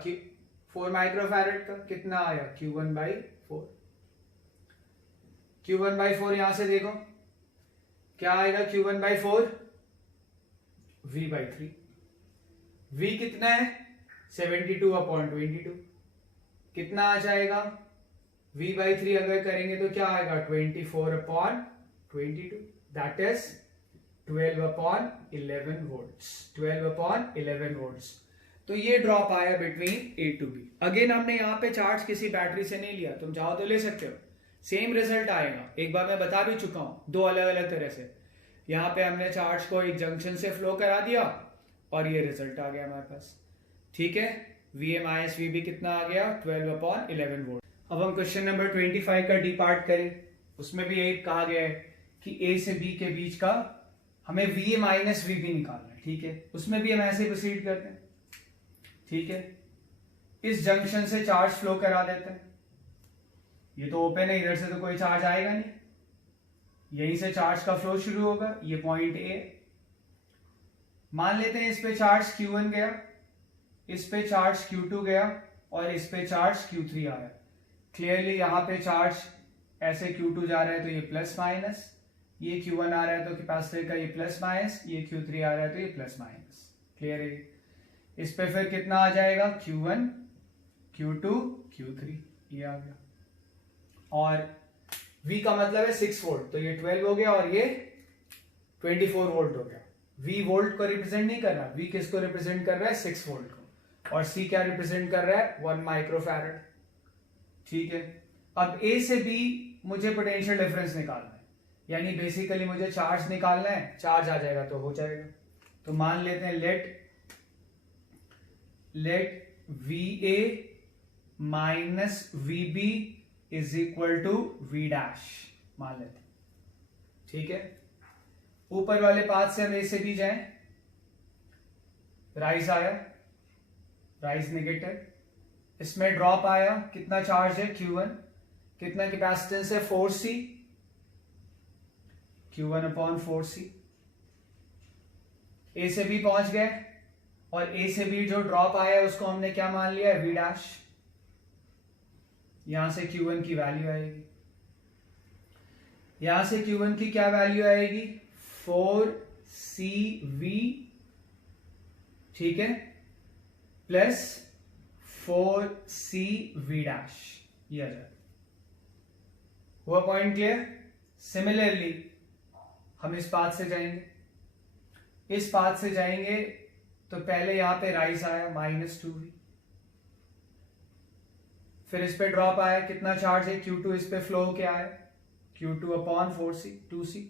4 माइक्रोफैरेड का। कितना आया Q1/4। Q1/4 यहां से देखो क्या आएगा, Q1/4 V/3। V कितना है 72/22। कितना आ जाएगा V/3 अगर करेंगे तो क्या आएगा 24/22, दैट इज 12/11 वोल्ट्स। 12/11 वोल्ट्स। तो ये ड्रॉप आया between A to B। Again हमने यहाँ पे चार्ज किसी बैटरी से नहीं लिया, तुम चाहो तो ले सकते हो, सेम रिजल्ट आएगा। एक बार मैं बता भी चुका हूं, दो अलग अलग तरह से। यहाँ पे हमने चार्ज को एक जंक्शन से फ्लो करा दिया और ये रिजल्ट आ गया हमारे पास। ठीक है, VA माइनस VB कितना आ गया 12/11 वोल्ट। अब हम क्वेश्चन नंबर 25 का डी पार्ट करें। उसमें भी एक कहा गया है कि A से B के बीच का हमें VA माइनस VB निकालना है। ठीक है, उसमें भी हम ऐसे प्रोसीड करते हैं। ठीक है, इस जंक्शन से चार्ज फ्लो करा देते हैं। ये तो ओपन है, इधर से तो कोई चार्ज आएगा नहीं, यहीं से चार्ज का फ्लो शुरू होगा। ये पॉइंट A। मान लेते हैं इस पे चार्ज Q1 गया, इस पे चार्ज Q2 गया और इस पे चार्ज Q3 आया। क्लियरली यहां पे चार्ज ऐसे Q2 जा रहा है तो ये प्लस माइनस, ये Q1 आ रहा है तो कैपेसिटर का ये प्लस माइनस, ये Q3 आ रहा है तो ये प्लस माइनस। क्लियर है। इस पे फिर कितना आ जाएगा Q1 Q2 Q3, ये आ गया। और V का मतलब है 6 वोल्ट, तो ये 12 हो गया और ये 24 वोल्ट हो गया। V वोल्ट को रिप्रेजेंट नहीं कर रहा, V किसको रिप्रेजेंट कर रहा है 6 वोल्ट को, और C क्या रिप्रेजेंट कर रहा है 1 माइक्रोफैरेड। ठीक है, अब A से B मुझे पोटेंशियल डिफरेंस निकालना है, यानी बेसिकली मुझे चार्ज निकालना है। चार्ज आ जाएगा तो हो जाएगा। तो मान लेते हैं let VA minus VB is equal to V dash मान लेते हैं। ठीक है, ऊपर वाले पाथ से हम A से B जाएं। राइज आया, राइज नेगेटिव। इसमें ड्रॉप आया, कितना चार्ज है Q1, कितना कैपेसिटेंस है 4C, Q1/4C। A से B पहुंच गए और A से B जो ड्रॉप आया उसको हमने क्या मान लिया है V डैश। यहां से Q1 की वैल्यू आएगी, यहां से Q1 की क्या वैल्यू आएगी 4CV। ठीक है, प्लस 4CV डैश, ये आ जाए। हुआ पॉइंट क्लियर। सिमिलरली हम इस पाथ से जाएंगे, इस पाथ से जाएंगे तो पहले यहां पे राइज आया -2V, फिर इस पे ड्रॉप आया, कितना चार्ज है Q2 इस पे फ्लो क्या है Q2/4C 2C।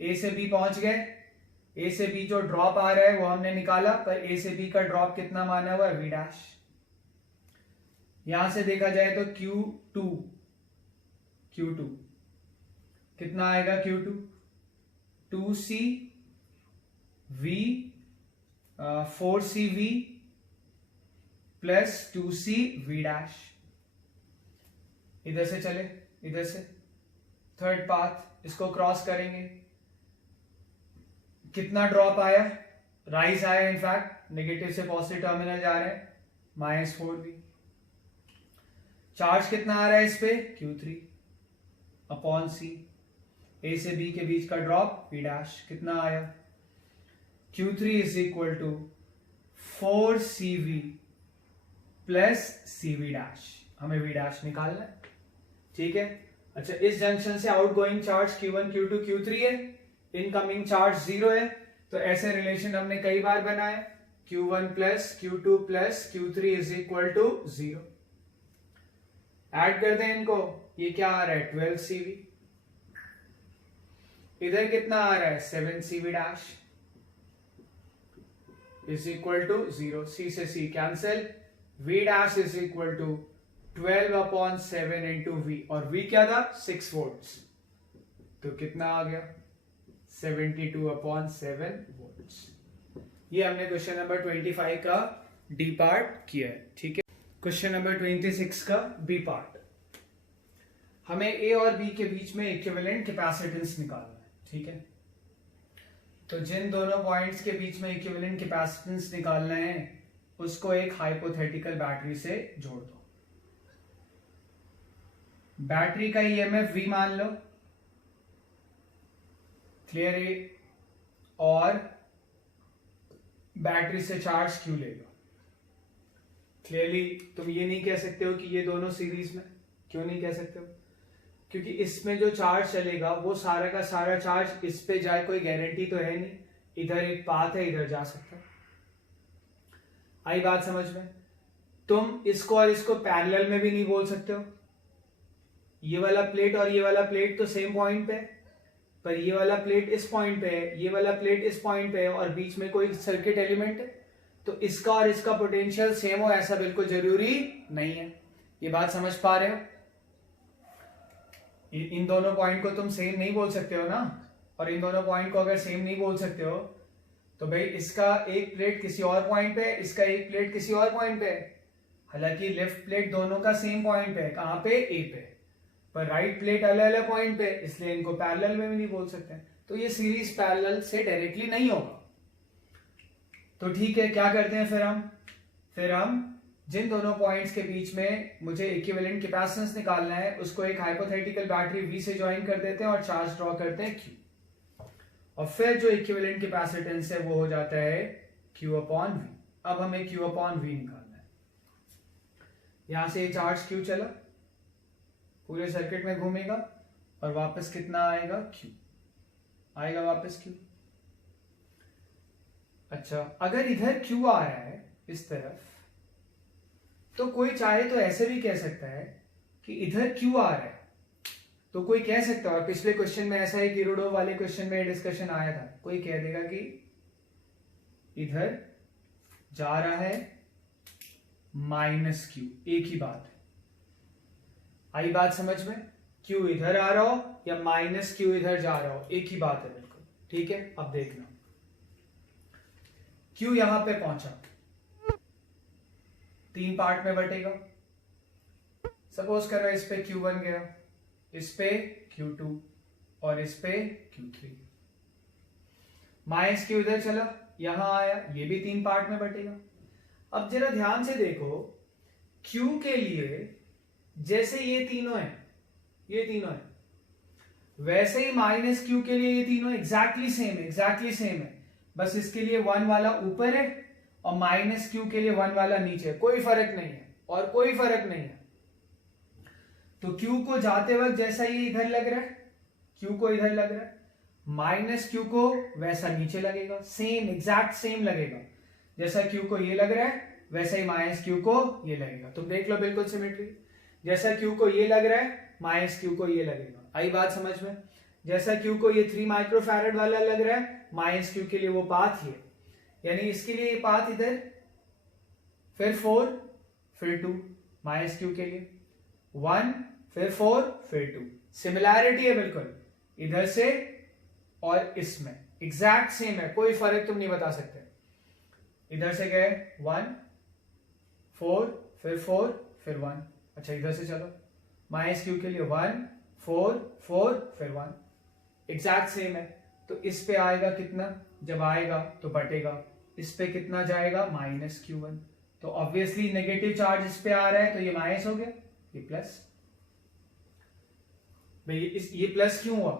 A से B पहुंच गए। A से B जो ड्रॉप आ रहा है वो हमने निकाला, पर A से B का ड्रॉप कितना माना हुआ है V डैश। यहां से देखा जाए तो Q2 कितना आएगा Q2 2C V 4CV plus 2C V dash. इधर से चले, इधर से थर्ड पाथ, इसको क्रॉस करेंगे। कितना ड्रॉप आया राइज आया, इनफैक्ट नेगेटिव से पॉजिटिव टर्मिनल जा रहे हैं, -4v। चार्ज कितना आ रहा है इस पे, Q3 अपॉन C। ए से बी के बीच का ड्रॉप V डैश कितना आया, Q3 is equal to 4CV plus CV dash. हमें V डैश निकालना है, ठीक है। अच्छा, इस जंक्शन से outgoing charge Q1 Q2 Q3 है, इनकमिंग चार्ज 0 है, तो ऐसे रिलेशन हमने कई बार बनाए, Q1 plus Q2 plus Q3 is equal to 0। Add कर दें इनको, ये क्या आ रहा है 12CV, इधर कितना आ रहा है 7CV dash is equal to 0। C से C cancel, V dash is equal to 12/7 into V, और V क्या था 6 वोल्ट्स, तो कितना आ गया 72/7 वोल्ट्स। ये हमने क्वेश्चन नंबर 25 का डी पार्ट किया है, ठीक है। क्वेश्चन नंबर 26 का बी पार्ट, हमें ए और बी के बीच में इक्विवेलेंट कैपेसिटेंस निकालना है, ठीक है। तो जिन दोनों पॉइंट्स के बीच में इक्विवेलेंट कैपेसिटेंस निकालना है उसको एक हाइपोथेटिकल बैटरी से जोड़ दो। बैटरी का ईएमएफ V मान लो, क्लियर है, और बैटरी से चार्ज Q ले लो। क्लियरली तुम ये नहीं कह सकते हो कि ये दोनों सीरीज में, क्यों नहीं कह सकते हो, क्योंकि इसमें जो चार्ज चलेगा वो सारा का सारा चार्ज इस पे जाए, कोई गारंटी तो है नहीं, इधर एक पाथ है, इधर जा सकता है। आई बात समझ में। तुम इसको और इसको पैरेलल में भी नहीं बोल सकते हो, ये वाला प्लेट और ये वाला प्लेट तो सेम पॉइंट पे है, पर ये वाला प्लेट इस पॉइंट पे है, ये वाला प्लेट इस पॉइंट पे है, और बीच में कोई सर्किट एलिमेंट है, तो इसका और इसका पोटेंशियल सेम हो ऐसा बिल्कुल जरूरी नहीं है। ये बात समझ पा रहे हो। इन दोनों पॉइंट को तुम सेम नहीं बोल सकते हो ना, और इन दोनों पॉइंट को अगर सेम नहीं बोल सकते हो तो भाई इसका एक प्लेट किसी और पॉइंट पे, इसका एक प्लेट किसी और पॉइंट पे, हालांकि लेफ्ट प्लेट दोनों का सेम पॉइंट पे है, कहां पे, ए पे, पर राइट प्लेट अलग अलग पॉइंट पे, इसलिए इनको पैरेलल में भी नहीं बोल सकते। तो ये सीरीज पैरेलल से डायरेक्टली नहीं होगा। तो ठीक है, क्या करते हैं फिर हम जिन दोनों पॉइंट्स के बीच में मुझे इक्विवेलेंट कैपेसिटेंस निकालना है उसको एक हाइपोथेटिकल बैटरी V से ज्वाइन कर देते हैं और चार्ज ड्रॉ करते हैं Q, और फिर जो इक्विवेलेंट कैपेसिटेंस है वो हो जाता है Q/V। अब हमें Q/V निकालना है। यहां से चार्ज Q चला, पूरे सर्किट में घूमेगा, और वापस कितना आएगा Q आएगा, वापस Q। अच्छा, अगर इधर Q आ रहा है इस तरफ, तो कोई चाहे तो ऐसे भी कह सकता है कि इधर Q आ रहा है, तो कोई कह सकता है, और पिछले क्वेश्चन में ऐसा ही किरोडोव वाले क्वेश्चन में डिस्कशन आया था, कोई कह देगा कि इधर जा रहा है -Q, एक ही बात है। आई बात समझ में, Q इधर आ रहा हो या -Q इधर जा रहा हो, एक ही बात है बिल्कुल, ठीक है। अब देखना, Q यहां पे पहुंचा, 3 पार्ट में बटेगा। सपोज करो इस पे Q1 गया, इस पे Q2 और इस पे Q3। -Q इधर चला, यहां आया, ये भी 3 पार्ट में बटेगा। अब जरा ध्यान से देखो, Q के लिए जैसे ये तीनों है, वैसे ही -Q के लिए ये तीनों एग्जैक्टली सेम है, बस इसके लिए 1 वाला ऊपर है और -Q के लिए 1 वाला नीचे है, कोई फर्क नहीं है, और कोई फर्क नहीं है। तो Q को जाते वक्त जैसा ये इधर लग रहा है, Q को इधर लग रहा है, -Q को वैसा नीचे लगेगा, सेम एग्जैक्ट सेम लगेगा, जैसा Q को ये लग रहा है वैसा ही -Q को ये लगेगा। तुम देख लो, बिल्कुल सिमेट्री, जैसा Q को ये लग रहा है -Q को ये लगेगा। आई बात समझ में। जैसा Q को ये 3 माइक्रोफैरड वाला लग रहा है, -Q के लिए वो पाथ ये, यानी इसके लिए ये पाथ इधर, फिर 4 फिर 2, -Q के लिए 1 फिर 4 फिर 2, सिमिलैरिटी है बिल्कुल, इधर से और इसमें एग्जैक्ट सेम है, कोई फर्क तुम नहीं बता सकते। इधर से गए 1 4 फिर 4 फिर 1। अच्छा, इधर से चलो, -Q के लिए 1 4 4 फिर 1, एग्जैक्ट सेम है, तो इस पे आएगा कितना, जब आएगा तो बटेगा इस पे कितना जाएगा माइनस Q1। तो ऑब्वियसली नेगेटिव चार्ज इस पे आ रहा है तो ये माइनस हो गया, ये प्लस। भाई ये प्लस क्यों हुआ?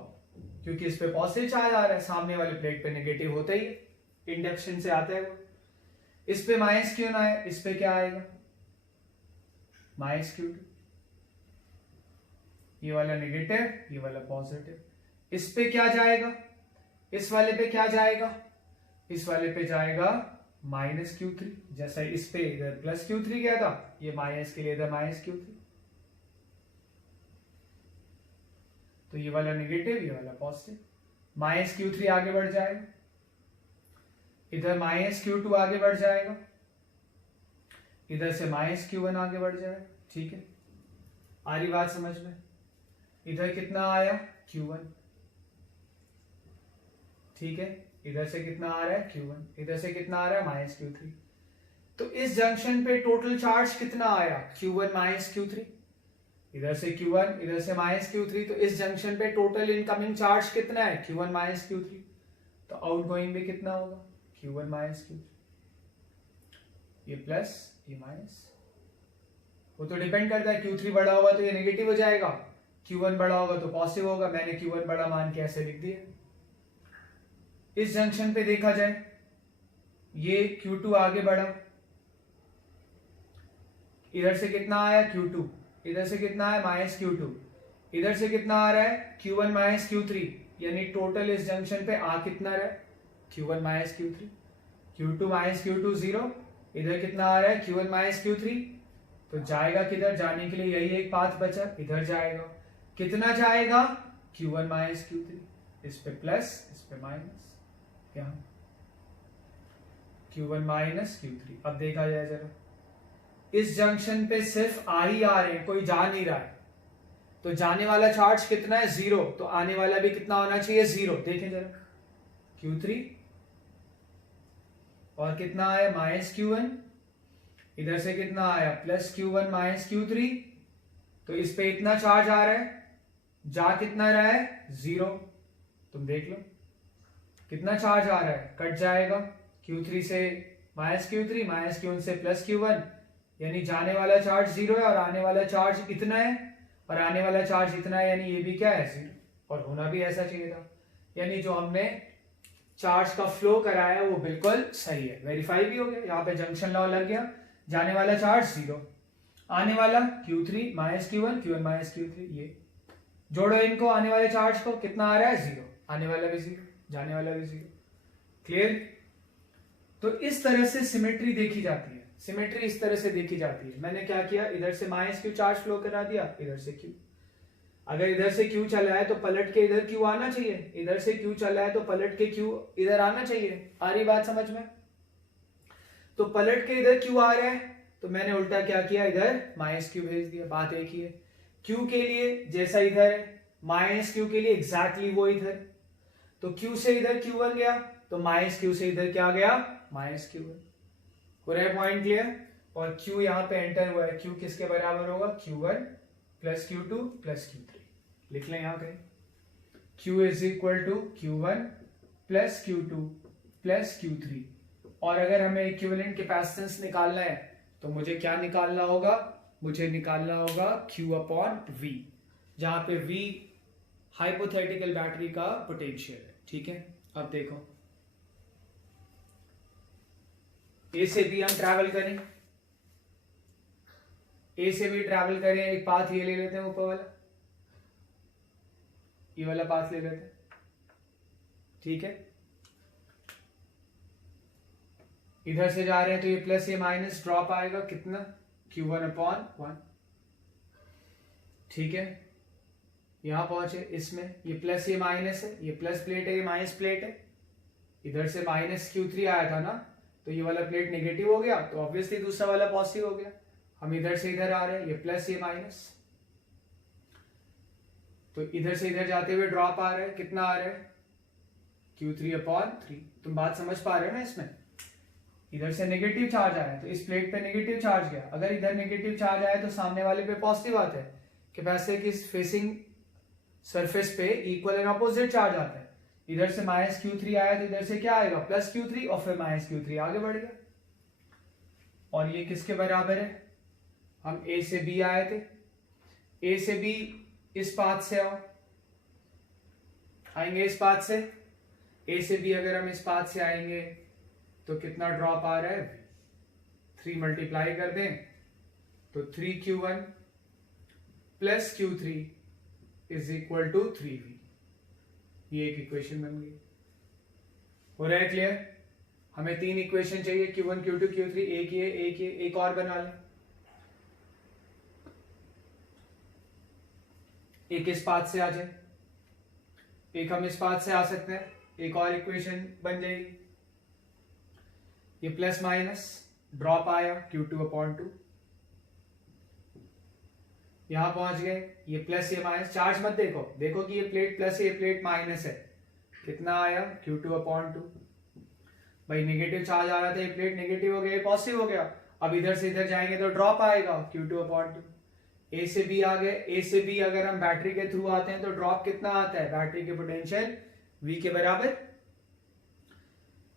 क्योंकि इस पे पॉजिटिव चार्ज आ रहा है, सामने वाले प्लेट पे नेगेटिव होता ही है, इंडक्शन से आता है वो। इस पे माइनस क्यों ना है, इस पे क्या आएगा माइनस Q2। ये वाला नेगेटिव, ये वाला पॉजिटिव। इस पे क्या जाएगा, इस वाले पे क्या जाएगा, इस वाले पे जाएगा माइनस Q3। जैसा इस पे इधर प्लस Q3 गया था, ये माइनस के लिए इधर माइनस Q3। तो ये वाला नेगेटिव, ये वाला पॉजिटिव। माइनस Q3 आगे बढ़ जाएगा, इधर माइनस Q2 आगे बढ़ जाएगा, इधर से माइनस Q1 आगे बढ़ जाएगा। ठीक है, आ रही बात समझ में? इधर कितना आया Q1, ठीक है, इधर से कितना आ रहा है Q1, इधर से कितना आ रहा है माइनस Q3। तो इस जंक्शन पे टोटल चार्ज कितना आया Q1 माइनस Q3। इधर से Q1, इधर से माइनस Q3, तो इस जंक्शन पे टोटल इनकमिंग चार्ज कितना है Q1 माइनस Q3। तो आउटगोइंग भी कितना होगा Q1 माइनस Q3। ये प्लस, ये माइनस। वो तो डिपेंड करता है, Q3 बड़ा होगा तो ये नेगेटिव हो जाएगा, Q1 बड़ा होगा तो पॉजिटिव होगा। मैंने Q1 बड़ा मान के ऐसे लिख दिया। इस जंक्शन पे देखा जाए, ये Q2 आगे बढ़ा, इधर से कितना आया Q2, इधर से कितना है माइनस Q2, इधर से कितना आ रहा है Q1 माइनस Q3, यानी टोटल इस जंक्शन पे आ कितना रहा है Q1 minus Q3। Q2 minus Q2 0, इधर कितना आ रहा है Q1 माइनस Q3। तो जाएगा किधर, जाने के लिए यही एक पाथ बचा, इधर जाएगा। कितना जाएगा Q1 माइनस Q3, इस पे प्लस, इस पे माइनस, यहां Q1 माइनस Q3। अब देखा जाए जरा, इस जंक्शन पे सिर्फ आ ही आ रहे हैं, कोई जा नहीं रहा है। तो जाने वाला चार्ज कितना है 0, तो आने वाला भी कितना होना चाहिए 0। देखें जरा Q3 और कितना आया माइनस Q1, इधर से कितना आया प्लस Q1 माइनस Q3। तो इस पे इतना चार्ज आ रहा है, जा कितना रहा है 0। तुम देख लो कितना चार्ज आ रहा है, कट जाएगा Q3 से माइनस Q3, माइनस Q1 से प्लस Q1, यानी जाने वाला चार्ज 0 है और आने वाला चार्ज इतना है, और आने वाला चार्ज इतना है, यानी ये भी क्या है 0, और होना भी ऐसा चाहिए था। यानी जो हमने चार्ज का फ्लो कराया वो बिल्कुल सही है, वेरीफाई भी हो गया। यहाँ पे जंक्शन लॉ लग गया, जाने वाला चार्ज 0, आने वाला Q3 minus Q1, Q1 minus Q3। ये जोड़ो इनको, आने वाले चार्ज को, कितना आ रहा है 0, आने वाला भी 0, जाने वाला भी 0। क्लियर? तो इस तरह से सिमेट्री देखी जाती है, सिमेट्री इस तरह से देखी जाती है। मैंने क्या किया, इधर से माइनस Q चार्ज फ्लो करा दिया, इधर से Q। अगर इधर से Q चला है तो पलट के इधर Q आना चाहिए, इधर से Q चला है तो पलट के Q इधर आना चाहिए। आ रही बात समझ में? तो पलट के इधर Q आ रहा है, तो मैंने उल्टा क्या किया, इधर माइनस Q भेज दिया। बात एक ही है, Q के लिए जैसा इधर माइनस Q के लिए एग्जैक्टली वो इधर। तो Q से इधर Q1 गया, तो माइनस Q से इधर क्या गया माइनस Q1। पूरा पॉइंट क्लियर? और Q यहाँ पे एंटर हुआ है, Q किसके बराबर होगा Q1 plus Q2 plus Q3। लिख लें यहाँ कहीं, Q is equal to Q1 plus Q2 plus Q3। और अगर हमें इक्विवेलेंट कैपेसिटेंस निकालना है तो मुझे क्या निकालना होगा, मुझे निकालना होगा Q अपॉन V, जहां पे V हाइपोथेटिकल बैटरी का पोटेंशियल है। ठीक है, अब देखो A से B हम ट्रैवल करें, A से B ट्रैवल करें, एक पाथ ये ले लेते हैं, ऊपर वाला ये वाला पाथ ले लेते हैं। ठीक है, इधर से जा रहे हैं तो ये प्लस ये माइनस ड्रॉप आएगा, कितना Q1 अपॉन 1। ठीक है, यहां पहुंचे, इसमें ये प्लस ये माइनस है, ये प्लस प्लेट है, ये माइनस प्लेट है। इधर से माइनस Q3 आया था ना, तो ये वाला प्लेट नेगेटिव हो गया, तो ऑब्वियसली दूसरा वाला पॉजिटिव हो गया। हम इधर से इधर आ रहे हैं, ये प्लस ये माइनस, तो इधर से इधर जाते हुए ड्रॉप आ रहा है, कितना आ रहा है Q3 अपॉन 3। तुम बात समझ पा रहे हो ना? इसमें इधर से नेगेटिव चार्ज आया तो इस प्लेट पे नेगेटिव चार्ज गया, अगर इधर नेगेटिव चार्ज आया तो सामने वाले पे पॉजिटिव आता है। कैपेसिटर की फेसिंग सरफेस पे इक्वल एंड अपोजिट चार्ज आता है, इधर से माइनस क्यू थ्री आया तो इधर से क्या आएगा प्लस क्यू थ्री और फिर माइनस क्यू थ्री आगे बढ़ गया। और ये किसके बराबर है, हम ए से बी आए थे, ए से बी इस पाथ से आओ, आएंगे इस पाथ से, ए से बी अगर हम इस पाथ से आएंगे तो कितना ड्रॉप आ रहा है 3 मल्टीप्लाई कर दें तो 3q1 plus q3 is equal to 3v। ये एक इक्वेशन बन गई। हो रहा है क्लियर? हमें 3 इक्वेशन चाहिए, q1 q2 q3, एक और बना लें। एक इस पाथ से आ जाए, एक हम इस पाथ से आ सकते हैं, एक और इक्वेशन बन जाएगी। ये प्लस माइनस ड्रॉप आया q2/2, यहां पहुंच गए, ये प्लस ये माइनस, चार्ज मत देखो, देखो कि ये प्लेट प्लस है ये प्लेट माइनस है, कितना आया q2/2। भाई नेगेटिव चार्ज आ रहा था, ये प्लेट नेगेटिव हो गया, ये पॉजिटिव हो गया, अब इधर से इधर जाएंगे तो ड्रॉप आएगा q2/2। ए से बी आ गए, ए से बी अगर हम बैटरी के थ्रू आते हैं तो ड्रॉप कितना आता है, बैटरी के पोटेंशियल v के बराबर,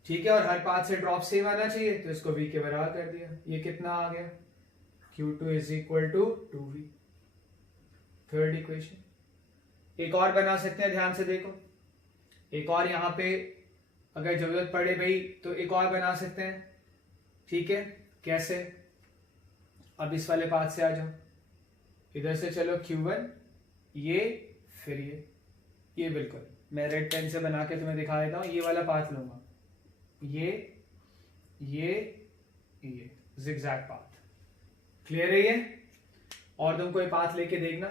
ठीक है, और हर पाथ से ड्रॉप सेम आना चाहिए तो इसको v के बराबर कर दिया। ये कितना आ गया q2 is equal to 2v। Third equation एक और बना सकते हैं, ध्यान से देखो, एक और यहां पे अगर जरूरत पड़े भाई तो एक और बना सकते हैं, ठीक है, कैसे? अब इस वाले पाथ से आ जाओ, इधर से चलो q1 ये फिर ये बिल्कुल मैं रेड पेन से बना के तुम्हें दिखा देता हूं, ये वाला पाथ लूंगा, ये जिगजैग पाथ। क्लियर है ये? और तुम कोई पाथ लेके देखना,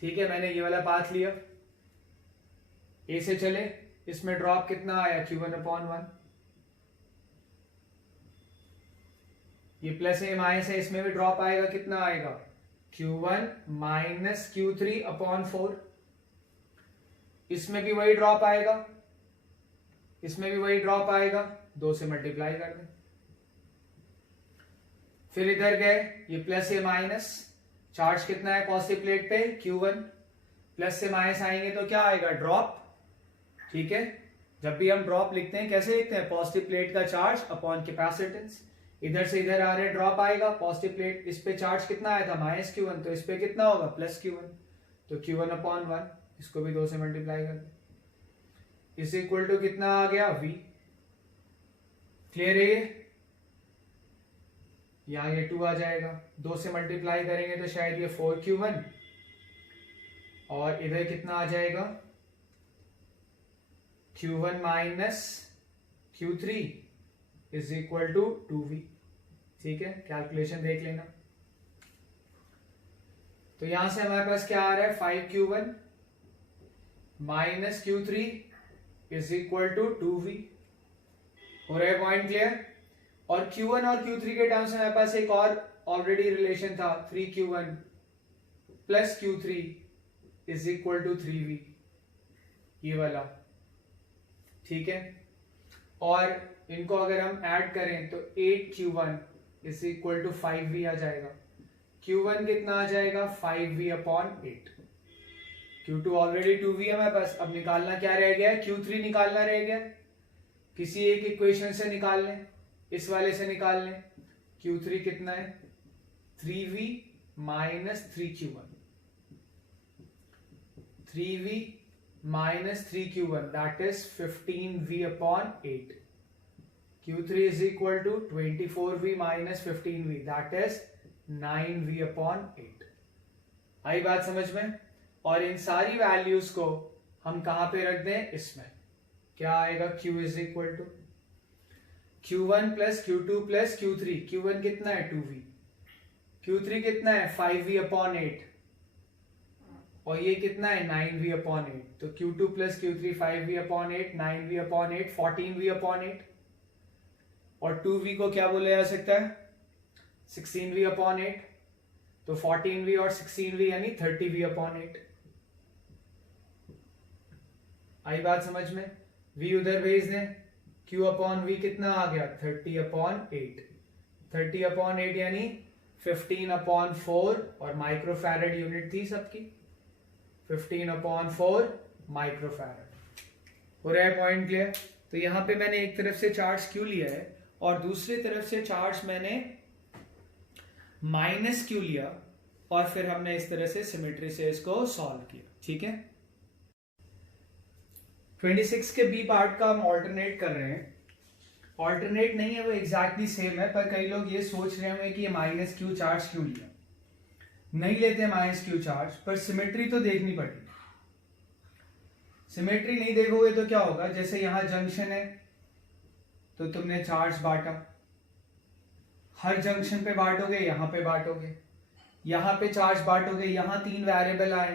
ठीक है, मैंने ये वाला पाथ लिया, ए से चले, इसमें ड्रॉप कितना आया q1/1, ये प्लस है माइनस है, इसमें भी ड्रॉप आएगा, कितना आएगा q1 माइनस q3/4, इसमें भी वही ड्रॉप आएगा, इसमें भी वही ड्रॉप आएगा, 2 से मल्टीप्लाई कर दें। फिर इधर गए, ये प्लस ये माइनस, चार्ज कितना है पॉजिटिव प्लेट पे q1, प्लस से माइनस आएंगे तो क्या आएगा ड्रॉप, ठीक है। जब भी हम ड्रॉप लिखते हैं कैसे लिखते हैं, पॉजिटिव प्लेट का चार्ज अपॉन कैपेसिटेंस, इधर से इधर आ रहे ड्रॉप आएगा, पॉजिटिव प्लेट इस पे चार्ज कितना आया था माइनस q1, तो इस पे कितना होगा प्लस q1, तो q1/1, इसको भी 2 से मल्टीप्लाई कर दें, इज इक्वल टू कितना आ गया v। क्लियर है ये? यहां ये 2 आ जाएगा, 2 से मल्टीप्लाई करेंगे तो शायद ये 4q1, और इधर कितना आ जाएगा q1 minus q3 is equal to 2v। ठीक है, कैलकुलेशन देख लेना। तो यहां से हमारे पास क्या आ रहा है 5q1 minus q3 is equal to 2v। हो रहा है पॉइंट क्लियर? और q1 और q3 के टर्म्स में हमारे पास एक और ऑलरेडी रिलेशन था 3q1 plus q3 is equal to 3v, ये वाला, ठीक है। और इनको अगर हम ऐड करें तो 8q1 is equal to 5v आ जाएगा। q1 कितना आ जाएगा 5v/8, q2 ऑलरेडी 2v है हमारे पास, अब निकालना क्या रह गया, q3 निकालना रह गया। किसी एक इक्वेशन से निकाल लें, इस वाले से निकाल लें, q3 कितना है 3v minus 3q1, 3v minus 3q1 that is 15v/8, q3 is equal to 24v minus 15v that is 9v/8। आई बात समझ में? और इन सारी वैल्यूज को हम कहां पे रख दें, इसमें क्या आएगा q is equal to q1 plus q2 plus q3, q1 कितना है 2v, q3 कितना है 5v/8 और ये कितना है 9v/8, तो q2 plus q3 5v/8 9v/8 14v/8, और 2v को क्या बोला जा सकता है 16v/8, तो 14v और 16v यानी 30v/8। आई बात समझ में? v उधर भेज दें, q/v कितना आ गया 30/8, 30/8 यानी 15/4 और माइक्रोफैरड यूनिट थी सबकी, 15/4 माइक्रोफैरड। हो रहा है पॉइंट क्लियर? तो यहाँ पे मैंने एक तरफ से चार्ज क्यू लिया है और दूसरी तरफ से चार्ज मैंने माइनस क्यू लिया और फिर हमने इस तरह से सिमेट्री से इसको सॉल्व किया। ठीक है, 26 के बी पार्ट का हम ऑल्टरनेट कर रहे हैं। ऑल्टरनेट नहीं है, वो एग्जैक्टली सेम है, पर कई लोग ये सोच रहे होंगे कि ये माइनस क्यू चार्ज क्यों लिया। नहीं लेते माइनस क्यू चार्ज, पर सिमेट्री तो देखनी पड़ेगी। सिमेट्री नहीं देखोगे तो क्या होगा, जैसे यहां जंक्शन है तो तुमने चार्ज बांटा, हर जंक्शन पे बांटोगे, यहां पे बांटोगे, यहां पे चार्ज बांटोगे, यहां 3 वेरिएबल आए,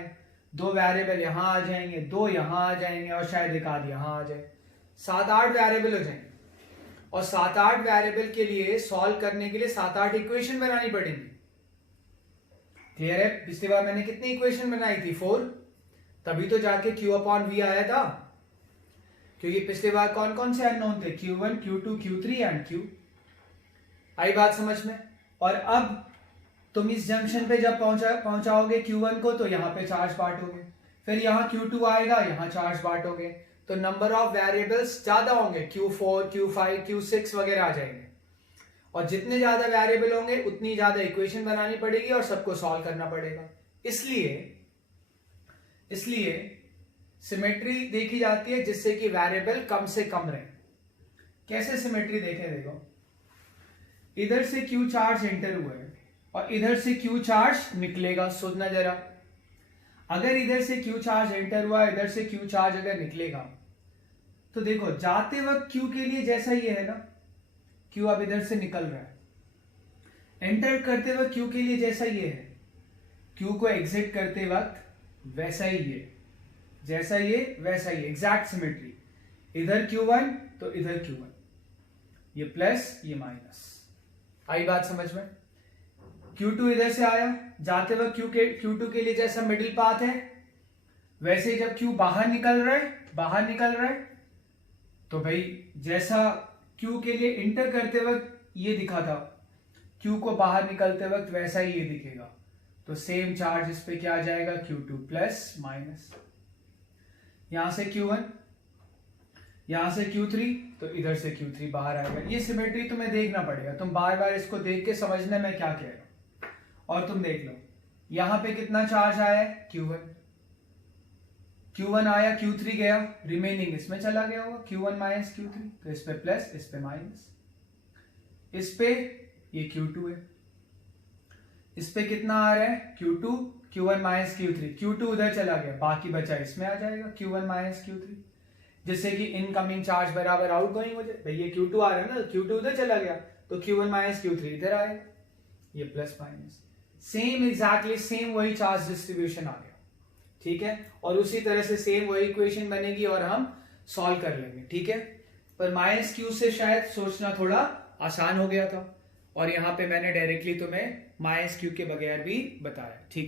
2 वेरिएबल यहां आ जाएंगे, 2 यहां आ जाएंगे और शायद एक आध यहां आ जाए, 7-8 वेरिएबल हो जाएंगे। और 7-8 वेरिएबल के लिए सॉल्व करने के लिए 7-8 इक्वेशन बनानी पड़ेंगी। क्लियर है? पिछली बार मैंने कितनी इक्वेशन बनाई थी? 4, तभी तो जाके Q अपॉन V आया था, क्योंकि पिछली बार कौन कौन से अननोन थे? Q1, Q2, Q3 and Q। आई बात समझ में? और अब तुम इस जंक्शन पे जब पहुंचाओगे Q1 को, तो यहाँ पे चार्ज बांटोगे, फिर यहाँ Q2 आएगा, यहाँ चार्ज बांटोगे, तो नंबर ऑफ वेरिएबल्स ज्यादा होंगे, Q4, Q5, Q6 वगैरह आ जाएंगे। और जितने ज्यादा वेरिएबल होंगे उतनी ज्यादा इक्वेशन बनानी पड़ेगी और सबको सॉल्व करना पड़ेगा। इसलिए सिमेट्री देखी जाती है जिससे कि वेरिएबल कम से कम रहे। कैसे सिमेट्री देखें? देखो, इधर से Q चार्ज एंटर हुआ है और इधर से Q चार्ज निकलेगा। सुनना जरा, अगर इधर से Q चार्ज एंटर हुआ, इधर से Q चार्ज अगर निकलेगा, तो देखो जाते वक्त Q के लिए जैसा ही है ना, Q अब इधर से निकल रहा है, एंटर करते वक्त Q के लिए जैसा ही है, Q को एग्जिट करते वक्त वैसा ही है, जैसा ये वैसा ही, एग्जैक्ट सिमेट्री। इधर Q1 तो इधर Q1, ये प्लस ये माइनस। आई बात समझ में? Q2 इधर से आया, जाते वक्त Q2 के लिए जैसा मिडिल पाथ है, वैसे ही जब Q बाहर निकल रहा है, तो भाई जैसा Q के लिए इंटर करते वक्त ये दिखा था, Q को बाहर निकलते वक्त वैसा ही ये दिखेगा। तो सेम चार्ज इस पे क्या आ जाएगा? Q2 प्लस माइनस, यहां से Q1, यहां से Q3, तो इधर से Q3 बाहर आएगा। ये सिमेट्री तुम्हें देखना पड़ेगा, तुम बार बार इसको देख के समझना मैं क्या कह रहा हूं। और तुम देख लो, यहां पे कितना चार्ज आया है? Q1 आया, Q3 गया, रिमेनिंग इसमें चला गया होगा, Q1 माइनस Q3, तो इस पे प्लस, इस पे माइनस, इस पे ये Q2 है, इस पे कितना आ रहा है? Q2, Q1 minus Q3, Q2 उधर चला गया, बाकी बचा इसमें आ जाएगा Q1 माइनस Q3, जिससे कि इनकमिंग चार्ज बराबर आउटगोइंग हो जाए। भाई ये Q2 आ रहा है ना, Q2 उधर चला गया, तो Q1 माइनस Q3 इधर आएगा, ये plus minus, same exactly same वही चार्ज डिस्ट्रीब्यूशन आ गया। ठीक है, और उसी तरह से सेम वही इक्वेशन बनेगी और हम सॉल्व कर लेंगे। ठीक है, पर माइनस क्यू से शायद सोचना थोड़ा आसान हो गया था, और यहाँ पे मैंने डायरेक्टली तुम्हें माइनस क्यू के बगैर भी बताया। ठीक है।